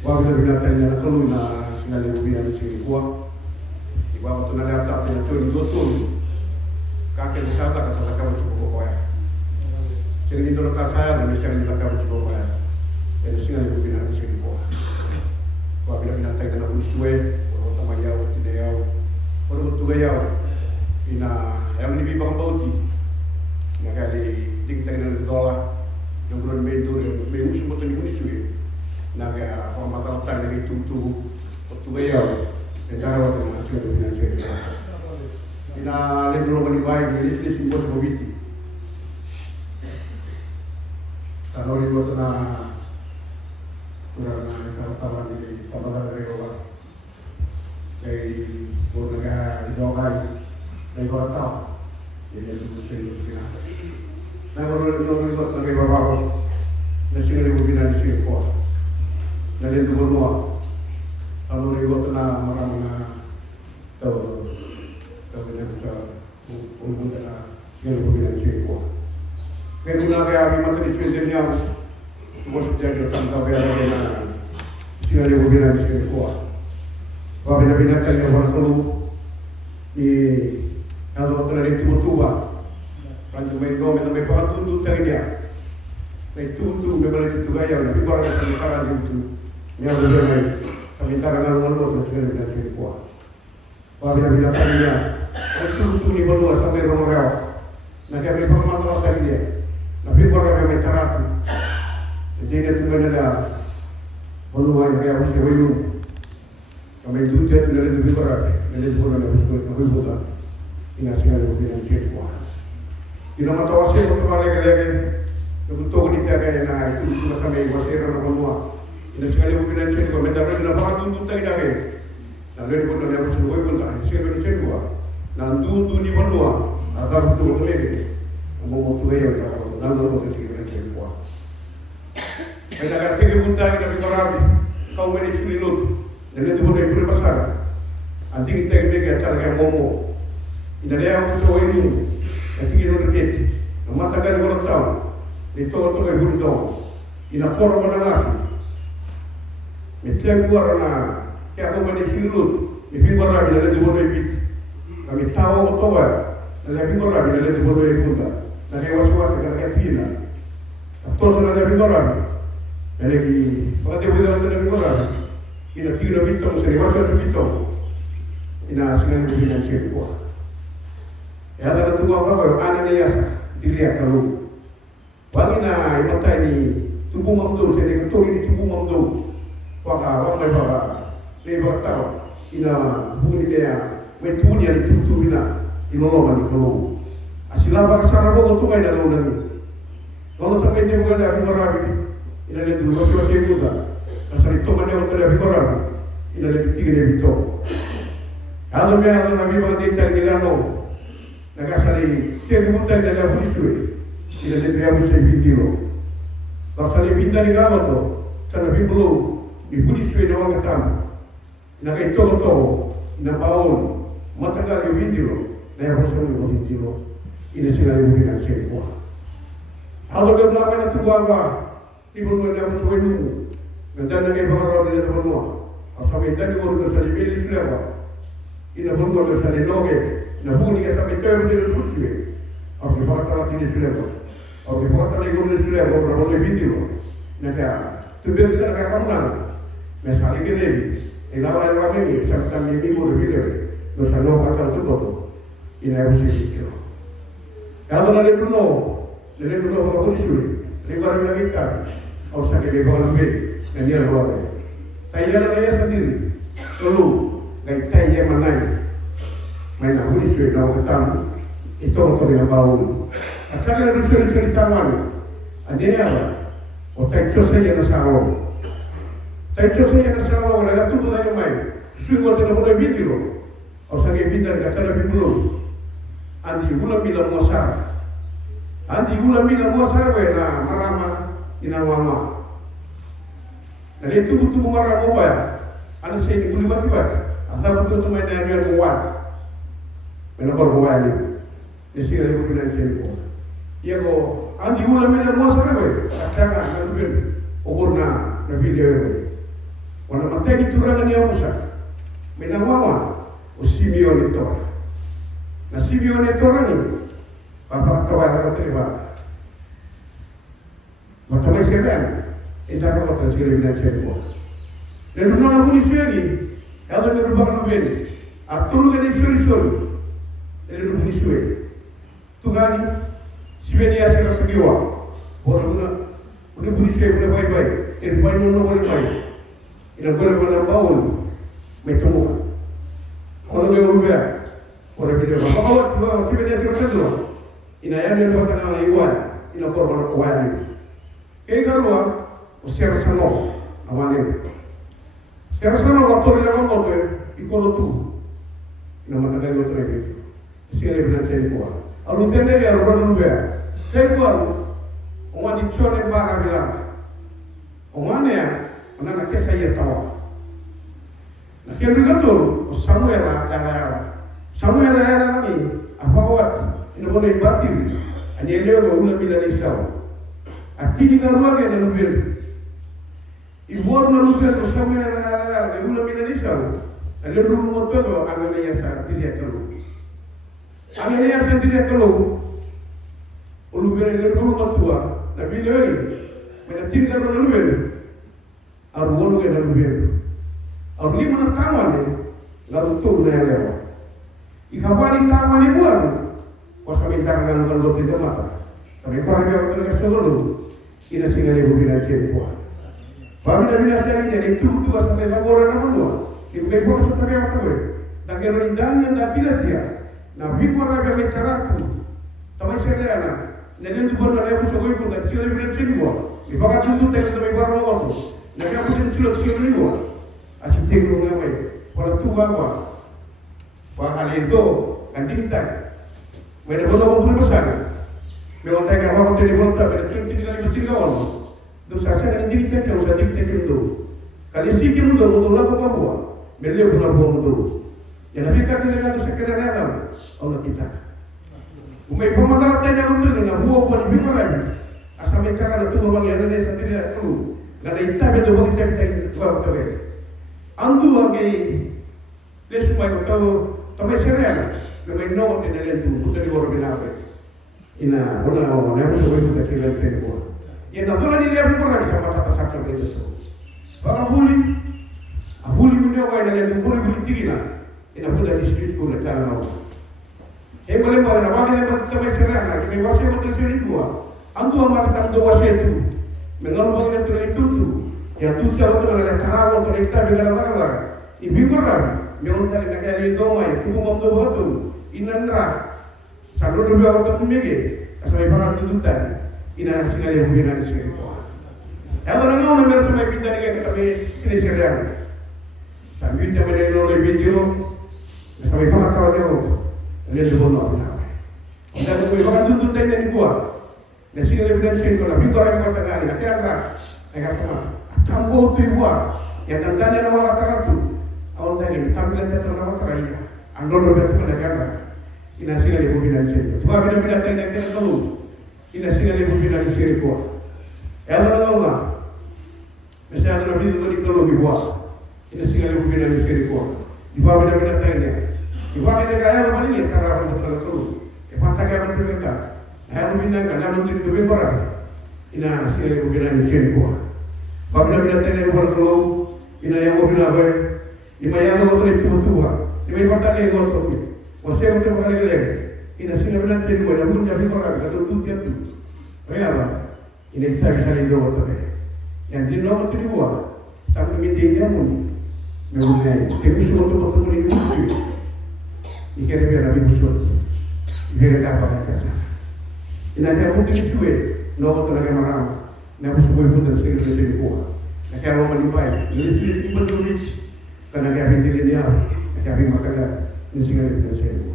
Wabila binatang na tuloy na sinalibubihan si Kuwa. Iba ko ito nalaptap na ito yung doon. Kakil mo kata ka sa lakawan sa bukukwaya. Sila dito nakasaya na siya yung lakawan sa bukukwaya. Yan ang sinalibubihan si Kuwa. Wabila binatang na nabuliswe, puro tamayaw, tinayaw, puro tugayaw. Ayaw nibibang bauti. Nakali tingtang na dola, yung bulan may doon, may uso mo ito yung uniswe. Naga pemataratan lagi tutu gayau negara waktu masih ada finansial. Ina lebih lebih baik di sini simbol bobiti. Kalau di luar sana kurang kalau di tabaran mereka dari negara di Dokai dari luar tahu jadi itu sini. Nah kalau di luar negara bagus nasi lebih bina di sini kuat. Dari itu berdua, kalau ribut na orang tahu kita umum kita yang berbeda sih. Kerana kaya mata di sini yang bos jadi tentang kaya dengan sih yang berbeda sih kuat. Kalau bina kan yang baru di kalau kita dari tuba, rancu main dua main kau tuntut tadi dia, main tuntut berbalik itu gaya, tapi kalau kita sekarang itu yang berbeda, kami tarangan lalu terus dengan sini kuat. Wabila binatangnya, itu ni berdua sampai orang. Nak kami permasalah tadi dia, tapi orang yang mencaratu, jadi dia tu mana berdua yang kaya usia bayu, kami itu dia tu dari lebih berat, dari orang yang usia lebih berat, ini hasilnya lebih dari sini kuat. Di nama tawasih untuk lagi, untuk ni tiada yang itu cuma sampai wasir orang berdua. Ina sekali bukan sini kau mendarat ina bahan tuntut tak ada. Lalu pun ada yang bersuai pun tak. Sini sini dua. Nanti tuntut ni pun dua. Agar betul betul lagi. Mau tu yang tak. Nanti betul sini sini dua. Ina kata kita pun tak kita berabi. Kau meni sini lut. Dan itu pun yang berbesar. Nanti kita kita cara yang momo. Ina dia yang bersuai ini. Nanti kita berket. Mata kan orang tahu. Itu orang yang berdoa. Ina korban lagi. Mestilah keluar na, kaya ako manisilut, ipinggora bila di bono ibit. Kami tahu ko tawa, na ipinggora bila di bono ibunda. Na kaya waswas kaya pina. Tapos na ipinggora. Na lagi, pagkati bulan na ipinggora. Ina tiro bitong, sa waswas bitong. Ina sinang bilang siya ko. Kaya na tuwa ko, ana niya sa dilihat kalau. Bagi na imatay ni tubuh mamdu, sa dikaturi ni tubuh mamdu. Waka wamai baba leba tahu ina buni dia metuni yang tutu ina inoloma di kalau asila baksa rabo tu mai dalam lagi kalau sampai dia bukan ada bikorabi ina le dulu bapa dia juga asal itu mana orang ada bikorabi ina le tiga dia itu kalau dia ada nabi bagi tergilano nagasali dia bukan ada buisui ina le dia buisui video baksa le bintang di kamu tu sana bibulu Ibuli suwe na wanga tamu. Na kay toho na baon. Matagal yung video. Na yung bosan yung video. ina sila ibu ina sekuah. Kalau dia melakukan itu apa? Ibu ina bersuatu, nanti ada yang baru dia terbenua. Sampai tadi baru bersalin milis lewa. Ina baru bersalin loge. Nah bunyi kita sampai tahu dia bersuatu. Aku fakta ini sudah. Aku fakta lagi ini sudah. Aku berapa video. Nanti tu biar kita nak kamu nak. Misalnya kita ni, ilawan kami ni, sampai ni baru video. Dosa no fakta tu betul. Ina harus sikit. Kalau ada dulu, ada dulu apa pun sulit. Lepas lagi kita, awak sakit lepas lebih, dan dia luar. Tayar saya sendiri, lalu gaya tayar mana? Mana pun sulit, nak ketemu. Itu motor yang bau. Asal ada sulit tangan. Ada apa? Otak itu saya yang sahaja. Otak itu saya yang sahaja. Orang itu bukan yang main. Sulit waktu nak mulai video. Awak sakit bintang kata lebih belum. Andi gula bila muasar. Andi gula bila muasar wena marama ina wama. Nah itu butuh marama apa ya? Ada saya ini boleh buat. Asal betul tu main dengan kuat. Menakor kuat ni. Isi ada bukan saya ko. Ia ko andi gula bila muasar wena. Acanga nabin. Ogorna nabi dia wena. Wana mata itu orang ni apa sah? Menawama usimio itu. Nasib yang itu orang ini, bapa kata wajah terima. Macam siapa? Indah kata sihir bina siapa? Dan mana pun sihir, ada berubah lebih. Atul kan sihir. Dan pun sihir. Tuhan sihir dia sekarang segiwa. Boleh pun sihir boleh baik-baik. Ini baik boleh baik. Ini boleh mana baul, metemu. Kalau dia berubah. Orang video apa awak si benda macam tu. Ina yang dia buat dengan iwan, ina korban kuat ni. Kaya kerua, usia sama awalnya. Usia sama waktu dia ngomong tu, ikut tu. Ina mana kaya tu lagi. Usia dia benar saya kuat. Alu tenda dia orang luar. Saya kuat. Orang di China barang bilang. Orang ni, mana nak saya tahu. Nak kaya begitu, Samuel ada. Samuel era ni, apa awak ini boleh batil. Ane leo ko una bila ni saw. Ati di karua ke na lubir. Ibor na lubir ko Samuel era ke una bila ni saw. Ane rum mo to ko ang ya sa diri ka lu. Ang ya sa diri ka lu. Lubir ni rum mo tuwa. Na bila ni, mena tin ka na lubir. Arwon ke na lubir. Ang lima na tawa ni, lalu tu na leo. Ikawali tawa ni buat, kuasa minta dengan kalau tidak mata. Tapi kalau dia berkata selalu, ina singa ni bukina ciri buat. Bagi nabi nasihat ini, itu sampai saboran nama dua. Ibu ibu asal tapi apa tu? Tak kira indahnya tak tidak dia. Nabi pernah bagi caratu. Tapi saya ada. Nanti tu pernah lepas segoi pun tak sila bukina ciri buat. Ibu akan tuntut tak sampai baru waktu. Nanti aku jadi sulit ciri buat. Asyik tengok ramai. Kalau tu apa? Wahal itu kan tinta. Mereka betul betul besar. Mereka tak kira apa yang dibuat, mereka cuma tiga orang. Terus saya kan tinta yang sudah tinta itu. Kali sikit betul apa buat. Mereka betul betul. Yang lebih kata dengan tu sekedar dalam Allah kita. Umai pemasaran tanya betul dengan buah pun bingung lagi. Asal mereka kalau tu orang yang ada sendiri tu. Kalau kita betul betul kita buat betul. Antu lagi. Lesumai kau tapi serius, memang no tidak ada tu, bukan di orang binape. Ina, orang yang sudah itu kecil dan terbuat. Yang nak soal ini apa orang bisa kata sakit itu. Bagai huli punya orang yang huli tinggi na, ina sudah di street pun cara lawan. Boleh bawa nama kita tapi serius na, kita wasi betul serius dua. Antu amat kita dua wasi itu, mengalu bagai itu tu. Yang tu siapa tu ada cara untuk kita bergerak gerak. Ibu orang. Yang tadi nak kali domai, kubu mampu betul. Inandra, sahaja lebih awak tu mege. Asal ibarat tu tadi, ina singa dia bukan ada singa. Kalau orang orang bersama kita ni kita ini serius. Sambil jaman ini oleh video, sampai kamu tahu dia, dia tu boleh. Kita tu ibarat tu tadi ni buat. Nasi dia bukan singa, tapi orang yang kata kali, nanti apa? Mereka kata, campur tu buat. Yang tentangnya nama kata tu. Orang tadi, tapi kita tahu nama terakhir. Andor betul pada cara. ina singa le bubina seri tuwa bina bina tena kena kalu ina singa le bubina seri ko ela la mesa ada nabi ko ni kalu bi wa ina singa le bubina seri ko tuwa bina bina tena tuwa bina kaya la bali tara ko kalu e fata ka ba tuwa ayah bina ka na mungkin tu be pora ina singa le bubina seri ko ba bina bina tena ko kalu ina yang bubina ba ima yang ko ni tuwa ima fata ka ko to Você não tem uma regra. E na cena não tem coisa, não tem coisa, não tudo tem tudo. Olha, e nem sabe se ele deu também. E a gente não tem boa. Está com me tem muito. Meu mulher, tem muito outro outro muito. E quer ver a vida sua. E ver a capa da casa. E na terra muito isso não outro na câmera. Não vou subir muito assim que ele boa. Naquela uma de pai. Ele disse que muito muito. Karena dia linear, dia makan ni singa ni selu.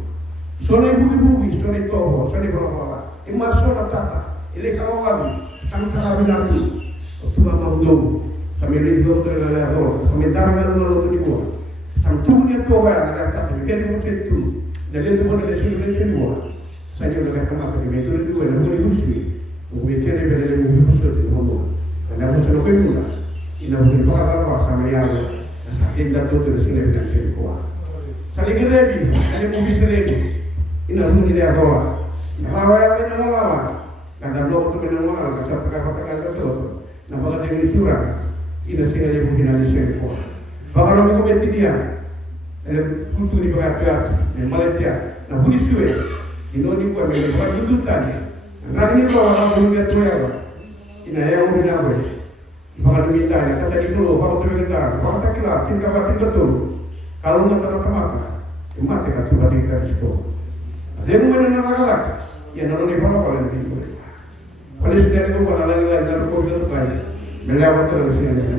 Sone bugi, sone toho, sone bala. Ima sona tata, ile kawabi, tang tanga binatu. Tuba mabdo, kami ni do to la ro, kami tanga lo to ni bo. Tang tu ni to wa na tata, ke ni mo setu. Na le to mo le selu bo. Sanyo le kama to ni to ni bo, na mo ni usi. O be kere be le mo usi to mo. Na mo se lo ke mula. Ina mo ni ba ka sama ya. Indah tu terus ini dengan sekuat. Saling lagi, saling mungkin lagi. Ina mungkin dia bawa. Nah, awal ini nama. Kadang lo tu menama, kata kata tu. Nampak ada yang curang. Ina sini dia mungkin ada sekuat. Bahawa orang itu dia. Kultur di bawah di Malaysia. Nah, bukan suwe. Ino ni buat mereka buat jutaan. Nah, ini bawa orang mungkin tu ya. Ina yang mungkin apa? Bahawa demikian, kata itu loh, bahawa terlihat, bahawa tak kira, tinggal batin betul. Kalau nggak terlalu mati kan coba tinggal di situ. Dia mungkin nak ya nolong bahawa kalau nanti boleh. Oleh sudah itu kalau lain dalam kode itu baik, melewat terus yang ini.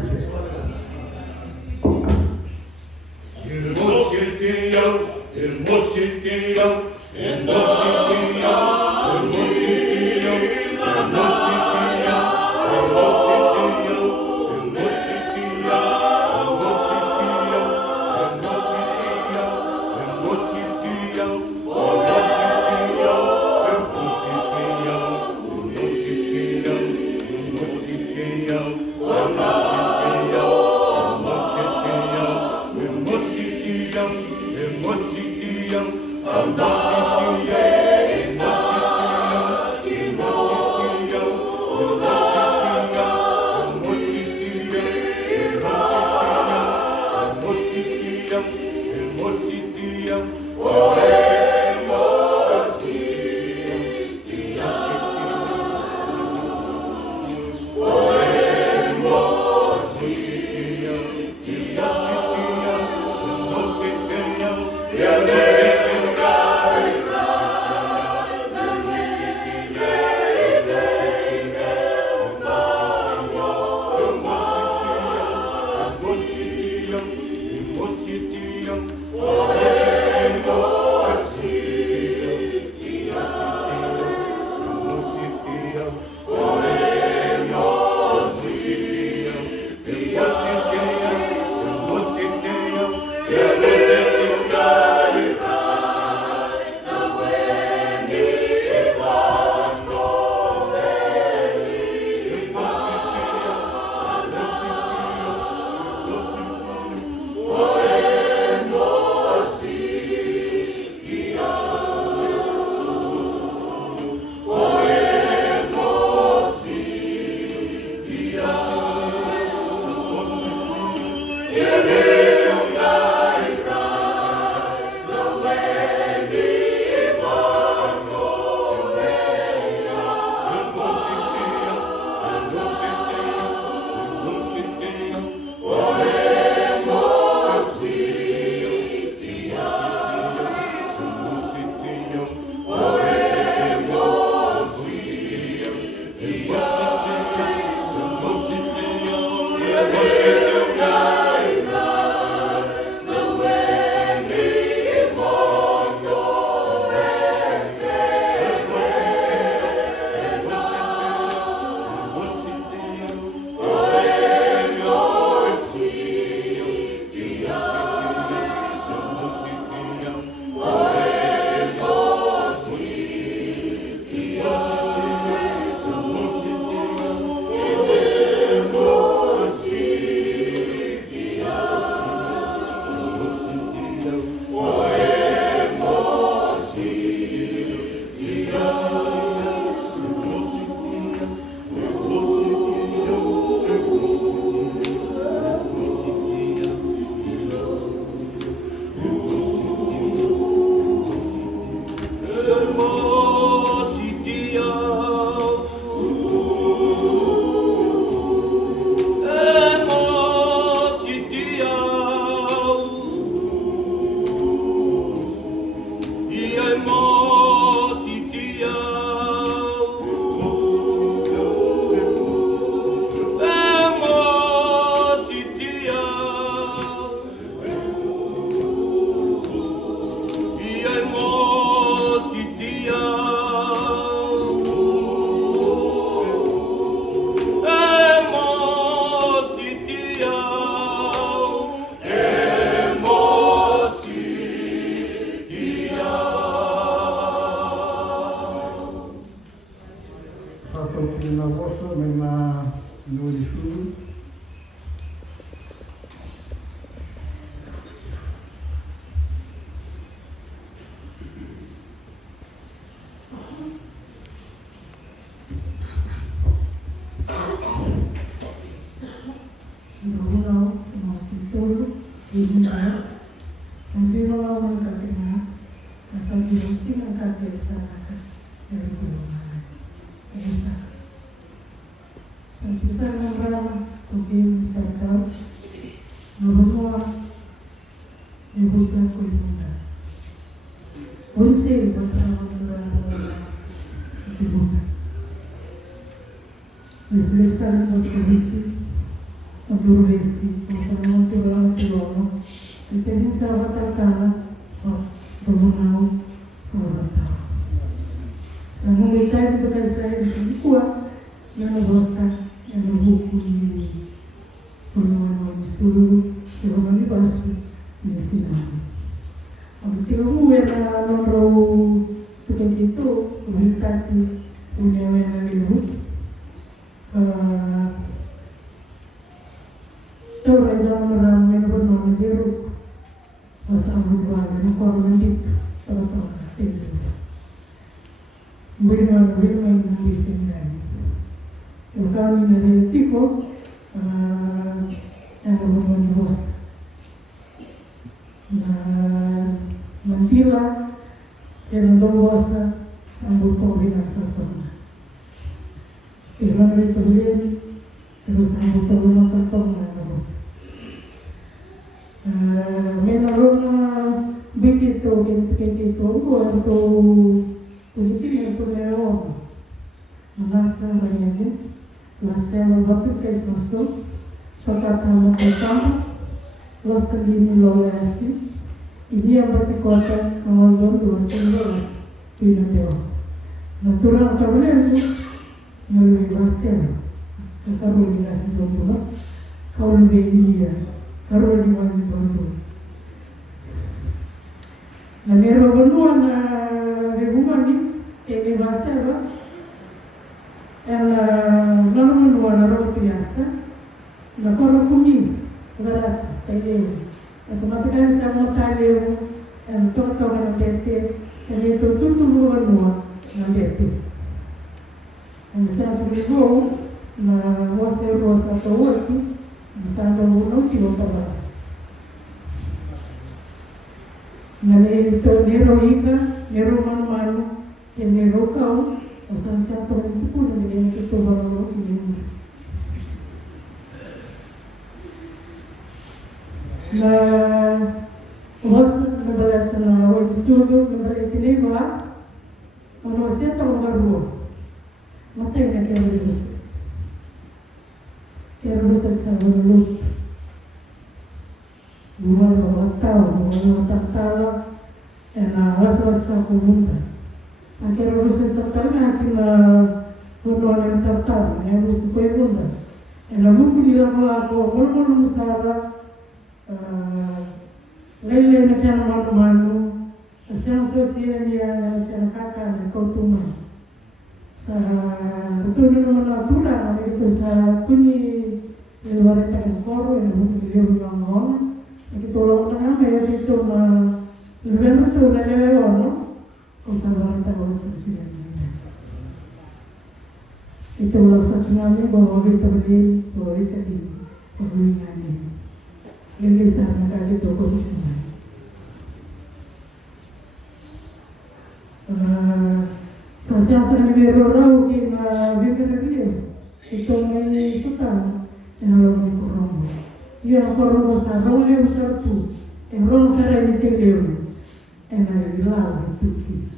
and I love to keep.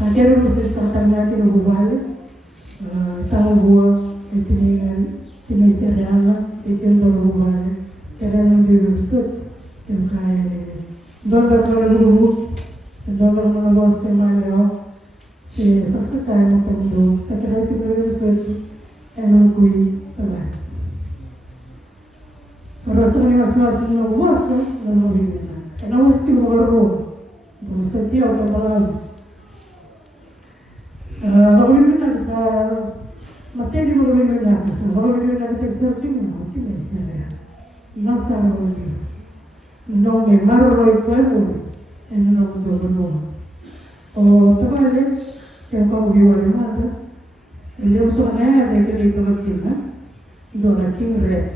Sa quero vocês cantar aqui no Vale, tão boa, e tem misteriana, e tem no Vale, era no Rio Sul, que eu caí. Dona Grupo, Dona Gosta Maior, se só se cai no campo, se quer que o Rio Sul é no Cui também. Mas se não gosta, não vive nada. É não estima o orgulho, não sei que é o que falamos. Bagaimana sa materi bagaimana tekstur cing não que mestre não sabe não me marro e pueblo en no do o trabalho que eu vivo ali nada eu sou né de que ele todo aqui né dona King Red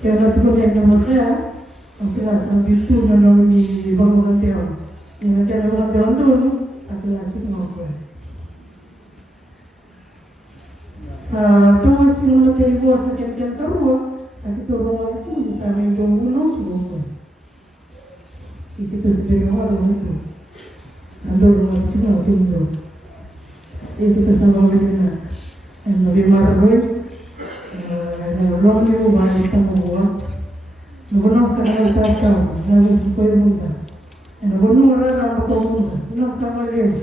que eu tô vendo você o que lá são bicho não me vamos ter eu quero uma pergunta, aqui lá tipo não foi. Sa tu se não tem gosto de ter rua, aqui tu rua isso não está bem bom não se e que tu se pega mal muito. Andou rua isso não tem bom. E que tu está vendo na vi marroi, no nome o vai estar boa. Não vou nossa cara não foi muito. Ano bono orang apa kau nak sama dia,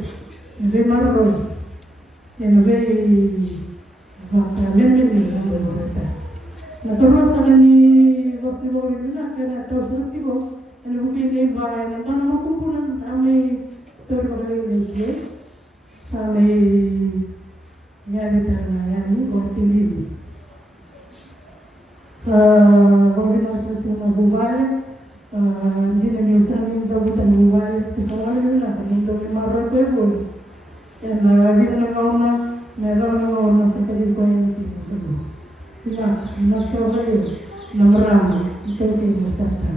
lebih marah, lebih apa lebih apa berkata. Nak terus akan ni waktu baru ni nak kena terus cibo, anu mungkin dia bawa, nak mana mau kumpulan, kami terus berlari lagi, kami nyari tanah yang ni kontinui. Koordinasi semua buat. Hindi na yung sarang dabutan ng buhay. Kasalanan nila, hindi na marah pebol. Kaya nagagin na ako na, meron na ako na sa kalikuan yung pito. Kaya, nasa kayo, na marami, ito yung magtata.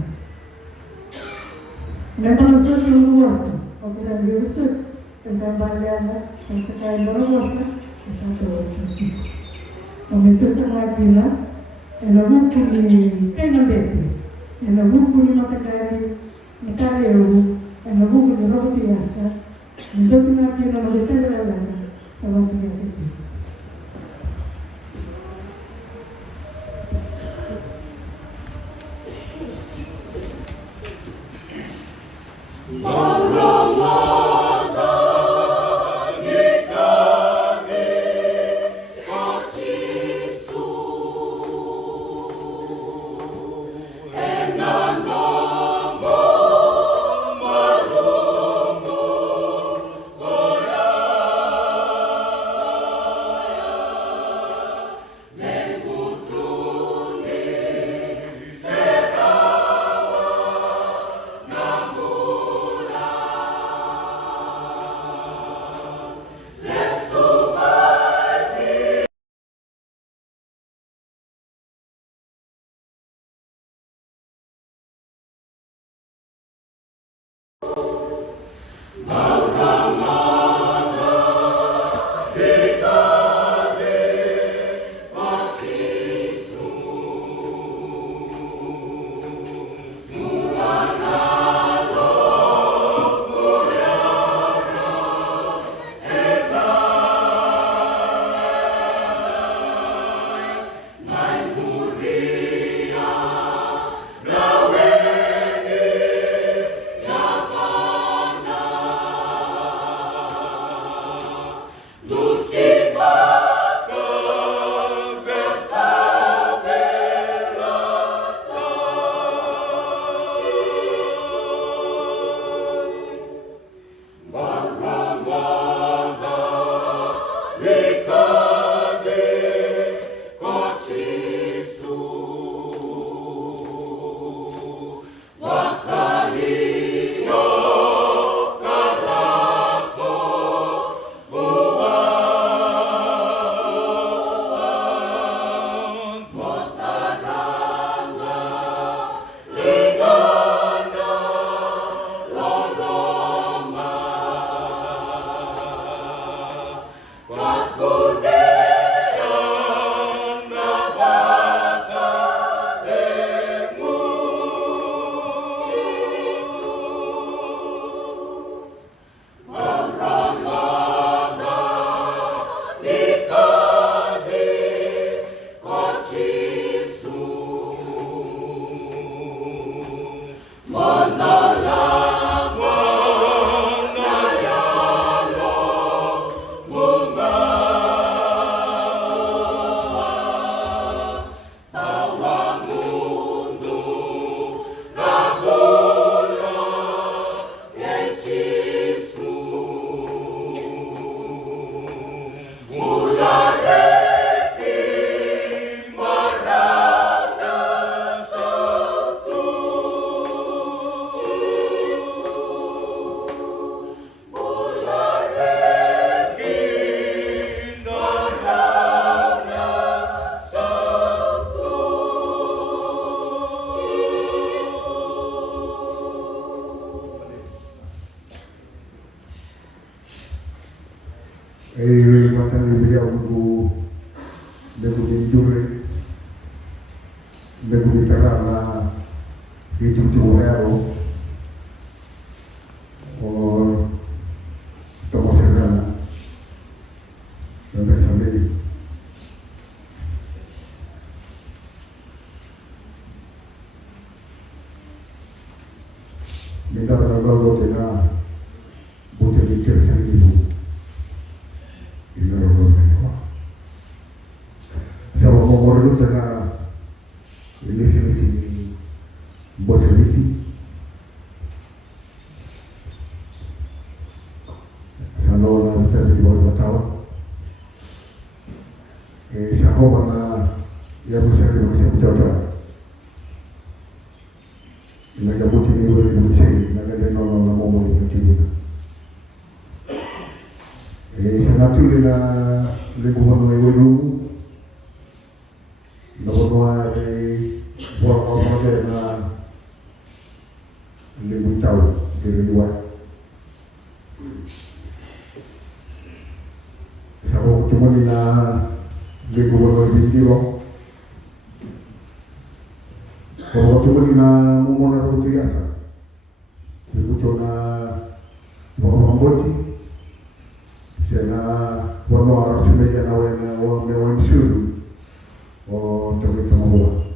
May panagsos yung buwas na, o kaya yung gusto, pagkabala na, sa sakay barawas na, isang tuwas na siya. Kung ito sa makina, alam mo kung kayo na bete. Ela buku ni matari eu, ela buku ni roti asa, então que não tinha nada de ter ela, estava sem aqui. matan beliau buku jure begitu karena itu tuh tomo serrana sampai sampai minta kalau tena butuh mikir cari itu ini orang sama umur itu tena ini sini buat ini kalau kita di bawah tahun siapa mana yang bisa mencoba mereka butuh ini boleh mencari mereka dia nolong mau mencari sangat tu dia lingkungan mereka Namun buat orang yang lebih tahu dari luar. Saya cuma dina lingkungan berbicara. Kalau cuma dina menggunakan roti biasa, lingkungan orang boti, saya warna orang sebagai orang suruh. Oh, tapi semua.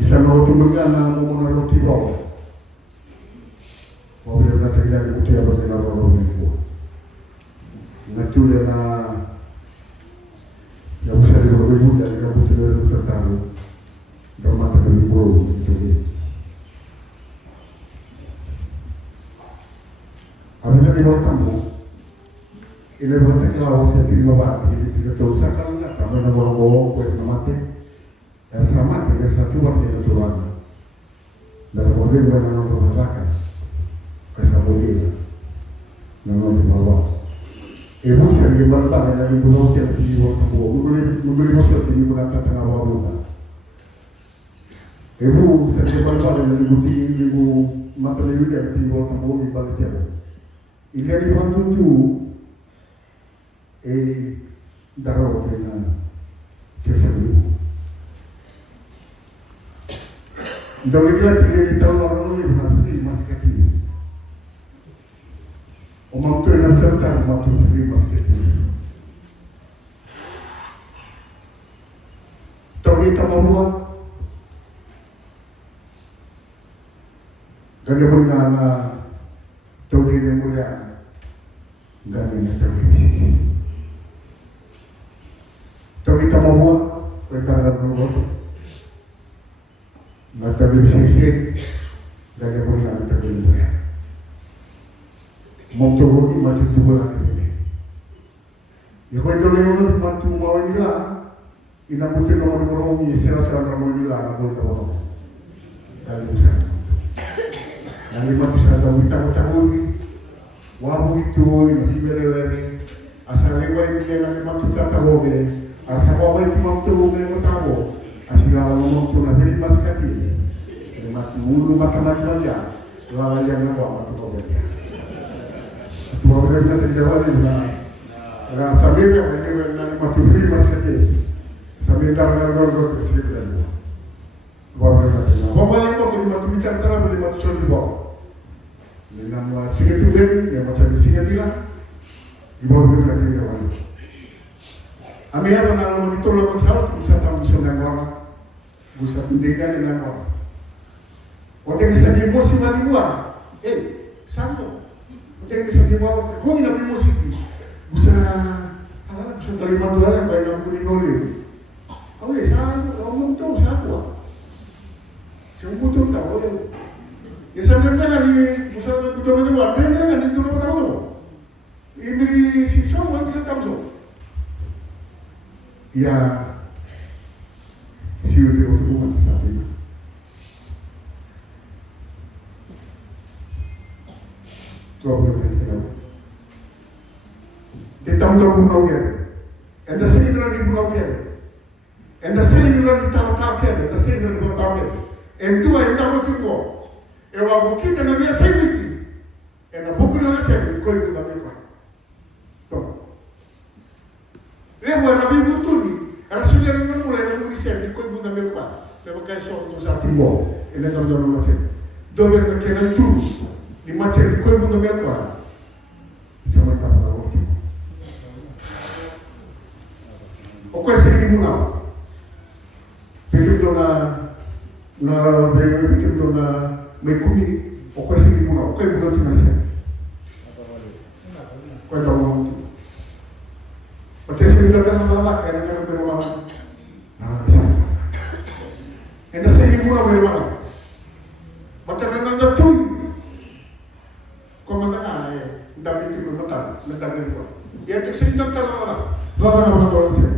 Bisa mau tumbuhkan mau roti bawah. Oh, dia nak terjadi bukti apa dengan orang itu. Nanti dia nak yang bisa dibuat dari kamu tidak tertarik. Dalam mata beliau itu. Apabila di bawah kamu, ini berarti kalau saya terima banget, jadi kita usahakan nggak, kamu nak bawa kue mati, selamat ya satu waktu itu Tuhan. Dan kemudian dengan memperhatikan kesabaran, dengan membawa. Ibu sering bertanya dari pulau yang di bawah kamu, membeli masuk di bawah tengah bawah. Ibu sering bertanya dari ibu mata ibu yang di bawah kamu di balik jalan. Ini yang dibantu tu. Darah dengan cerita dulu. Dari kita tidak tahu orang ini benar masih kecil. Omong tu yang serta waktu sendiri masih kecil. Tahu kita mau buat. Dan dia punya tahu dia mulia. Dan dia tahu sisi. Tahu kita mau buat, kita akan buat. Mata bersih dan dia punya terbentuk. Mau coba ni macam tu pun ada ni. Yang kau itu lewat macam mau ni lah. Ina mungkin orang ni siapa orang ni lah, nak boleh tahu. Dari usaha. Dari macam saya kita ni. Wabu itu ini beri asal lewat ni nak macam kita tahu ni. Asal awak itu mampu mengenai tahu, asal awak mampu nak beri maskati, macam ulu macam saja, lawan yang nampak macam apa dia. Tuan mereka terjawab ini, sambil yang mengenai macam beri maskati, sambil darah gol kecil dan tuan mereka terjawab. Bapa yang tu macam bicara terang boleh macam soal di bawah. Dengan singa tu beri, yang macam singa tidak, di bawah mereka terjawab. Kami ada nama itu loh pesawat bisa tahu bisa nengok, bisa pentingkan nengok. Orang bisa di musim lagi buat, sama. Orang bisa di bawah, kau ni nabi musim itu, bisa terima Tuhan yang baik nak beri nolih. Kau ni saya, orang tu siapa? Siapa tu tahu? Ya sebenarnya ni, musim itu betul buat, dia kan itu loh tahu. Ini si semua bisa tahu. Ya, siapa yang berhubungan saat ini? Tuan berkata, kita untuk bunuhnya, anda sendiri lagi bunuhnya, anda sendiri lagi tahu-tahunya, anda sendiri lagi tahu-tahunya. Itu yang tahu tunggu. Ewa bukit yang dia sendiri, anda bukan lagi sendiri, kau itu tak boleh. nabi mutuni rasulnya nang mulai na muri sen ko bu na mel kwa da ba kay so to sa timbo ene da do ma ce do be na kenan turu di ma ce ko bu na mel kwa sama ta na woti o ko se ni muna pekido na pekido na me kumi o ko se ni muna o ko bu na tinase ko da mo Porque se ele está na vaca, ele não tem uma ainda se ele mora ele mora. Mas também não dá tudo. Como anda da bitu não tá ele. E até se ele não tá lá não vai ser.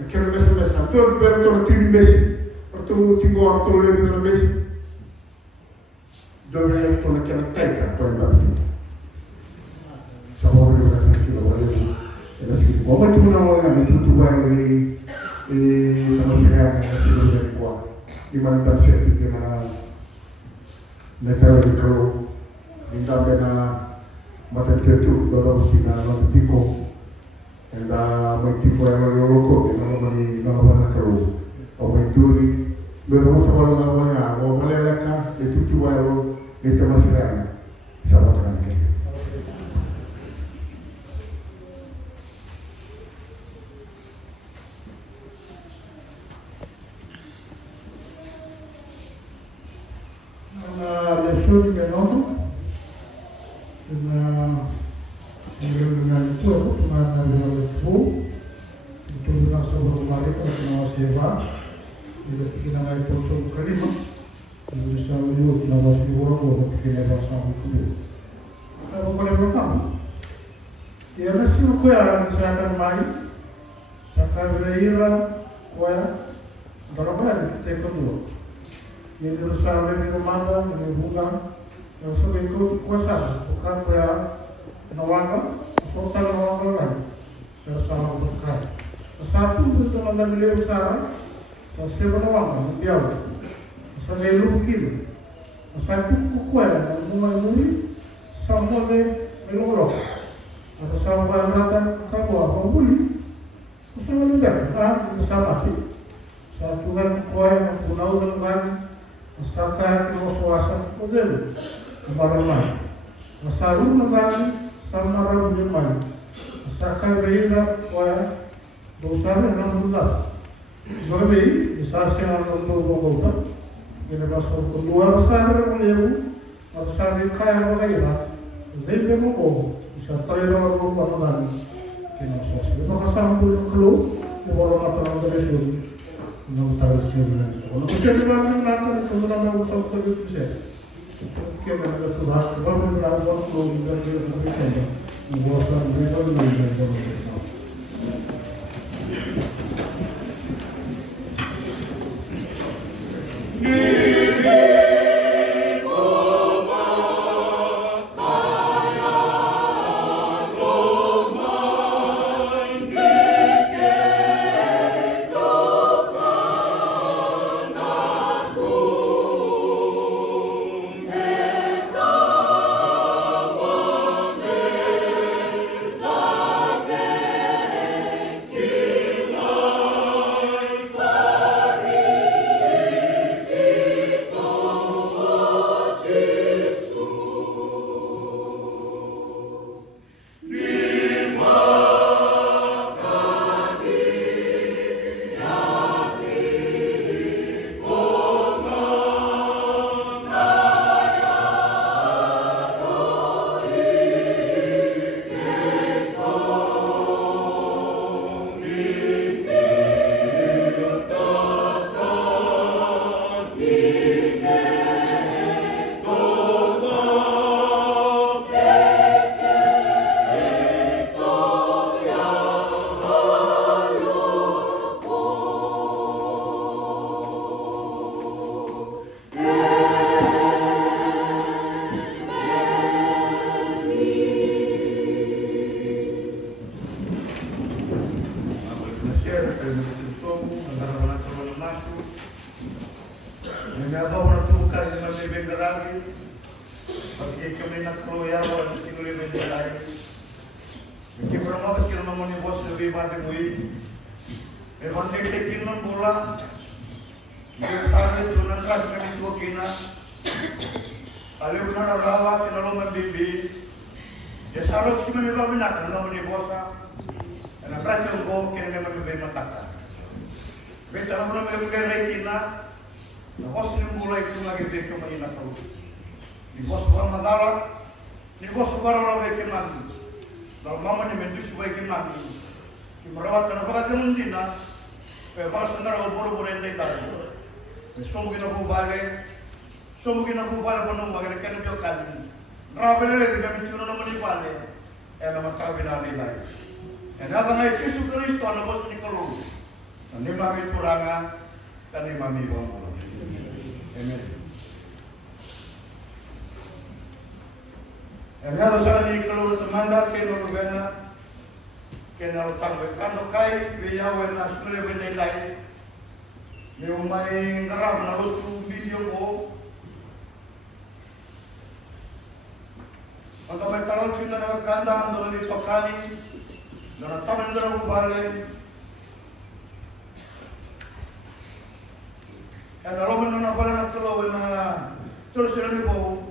Aquele mês todo berto time mês, porto tingo orto ele no mês. Dove con aquela teca poi va. Siamo arrivati a quello Bapak itu menawarkan itu tuan dari sama saya yang dari kuah di mana saya itu mana negara itu minta bena mata itu dalam sina mata tiko dan mata tiko yang loroko yang mana kalau orang itu berumur sama namanya orang melelehkan itu tuan itu masih sama dengan kita. Yesus menolak dengan itu dengan itu untuk dengan sebuah mereka dengan sewa itu kita ngai proses kelima bisa menyuruh nama sebuah orang kita bahasa itu kalau boleh berkata ya nasi ukuran misalkan mai sakar beira kuah berapa kita kedua yang berusaha di rumah dan bunga yang sudah ikut kuasa bukan ya nawanga sultan nawanga lagi bersama bukan satu itu adalah beliau usaha saya nawanga dia saya lukin satu kukuan dan bunga muri sama le melorok ada sama rata kamu apa buli sama lugar sama satu kan kuai yang punau dengan Saka kimo suasa model kemarin masaru nagali sama rabu jemai saka beira wa dosar na mula bagai isasya ang bogota ina baso kedua besar lewu besar kaya beira debe mo isa tayo ro pamalan kino suasa maka sambil kelu mo ro mata ng não está sendo não você não vai nada quando não só para o que é que é melhor tu vai vamos lá vamos pro lugar que eu não entendo o vosso amigo não entende Iki berapa kecil namanya bos lebih pada mui. Memang tekin non bola. Dia sare tunan kas kami tua kina. Kalau benar rawa kena lo membibi. Dia sare kami membawa binatang namanya bosa. Anak raja go kena membibi mataka. Beta orang membibi kina. Bos ni bola itu lagi beka main atau. Di bos orang madala. Di bos orang beka mandi. Kalau mama ni mentu sebagai kenan, merawat anak bagai mendina, bahasa negara boro-boro endai lagi. Semua kita bubale penuh bagai kena jokan. Rabele kita bicara nama ni pale, nama kawin ada lagi. Apa ngai Yesus Kristus anak bos ni kalau, ni mami kuranga, dan ni mami bangul. Amen. Enggak usah di kalau teman-teman kena berbena, kena utang bekan dokai, biaya wena sekolah benda lain. Ni umai ngeram nalu tu video ko. Untuk metal cina nak kanda, untuk ni pakani, dan taman dalam balik. Dan kalau menurut apa nak kalau wena terus ni bau.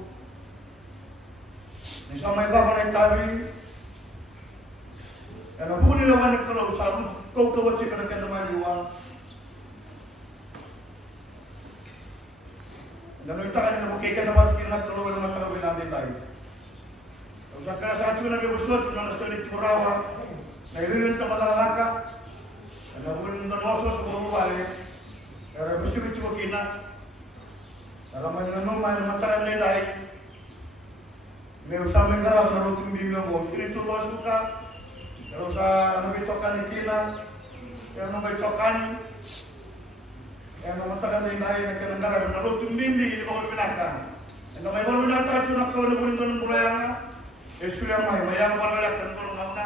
Ni sama ika mana tabi, dan aku ni lawan kalau selalu kau wajib kena kena maju wang. Dan kita kan nak buka kena pas kena kalau wala mata wala nanti lagi. Kalau sekarang satu nabi bersut, mana sekali curawa, nahirin tu pada laka, dan aku ni nosos baru balik, bersih cuci kena, dalam mana nama mata ni lagi. Meu sama garap na lutung bimbo go sini tu lo suka kalau sa nabi tokan ikina yang nabi tokan yang namatakan indai na kena garap na lutung bimbi di bawah binaka yang nabi bawah binaka cuna kau ni bulan bulan Yesus yang mayang balak kan kalau ngana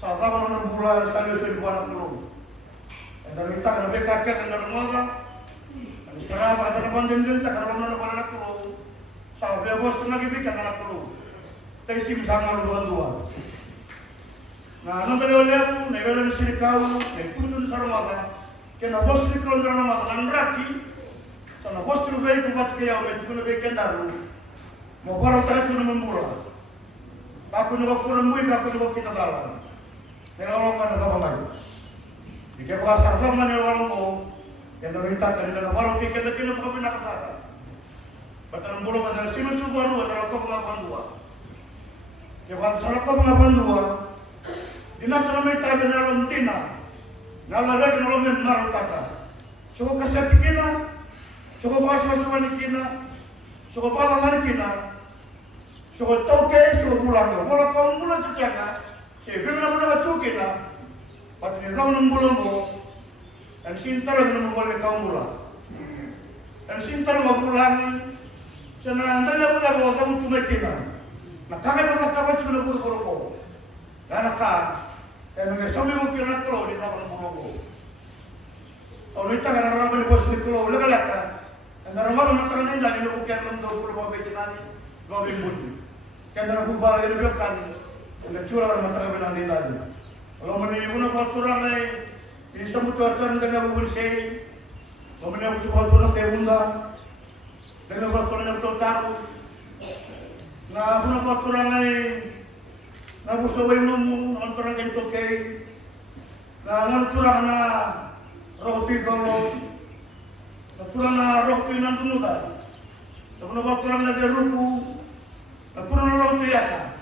sa tahu na bulan sekali sudah bulan kelung yang nabi tak nabi kakek yang rumah kan serap ada banding tak kalau na bulan kelung. Sahaja bos lagi bikin anak perlu, tapi sim sama dua. Nah, nanti oleh negara di sini kau, nekutun sarumah, kena bos di kalau dalam rumah dengan raki, karena bos tu baik buat kaya, betul baik kendaru, mau baru tak cuma membuat. Aku nak kurang muik, aku nak kita dalam. Negara orang mana kau lagi? Jika bahasa zaman yang orang mau, yang minta kan negara baru kita bukan nak kata. Bataran bulu bataran sinu subaru bataran kau pengapan dua. Jawab salah kau pengapan dua. Ina tu nama kita benar tina. Nala lagi nala memar kata. Suka kasih kina, suka bahasa suami kina, suka balangan kina, suka toke, suka bulan. Bola kau bulan sejaga. Sebelum bulan tu kina. Bataran kau bulan mo. Dan sintar dengan boleh kau bulan. Dan sintar mau bulan. Senang tanya pula bahawa kamu cuma kena. Nah kami pernah kawan cuma buru-buru. Dan nak, yang suami mungkin nak keluar di dalam buru-buru. Kalau kita kan orang beri bos di keluar, lega-lega. Dan orang malam nak tangan ini lagi nak bukan lembut buru-buru begitu, dua bimbut. Karena aku balik lebih kan, dan curang orang tak benar ini lagi. Kalau menipu nak pasturang ni, ini semua tuan dengan bubur sei. Kalau menipu sebuah tuan kayak bunda. Dengan waktu yang betul tahu, na bukan waktu ramai, na bukan lumu, na orang yang tokai, na orang na roti kalau, na roti nanti muda, na waktu ramai dia ruku, na roti asa,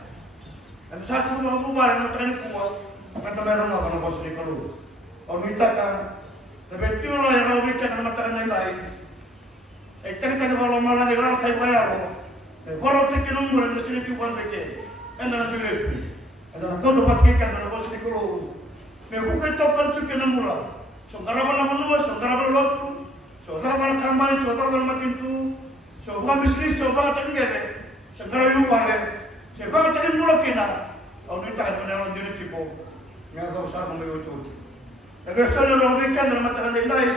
dan satu orang buat yang macam ni kuat, macam mereka nak bos ni kalau, orang minta kan, tapi tiada yang orang minta kan macam ni lain. Kita kalau malah negara saya bayar, kalau kita nombor di sini cuma bekerja, anda nak beli, anda kau dapat kita anda bos di kalau, bukan tokan cuci nombor, saudara mana menua, saudara mana lotu, saudara mana kamari, saudara mana makin tu, saudara bisnis, saudara tenggere, saudara lupa saudara tenggere mula kena, kalau kita ada orang jenis cipo, nggak tahu siapa mau itu. Biasanya orang ikan dalam mata anda lain,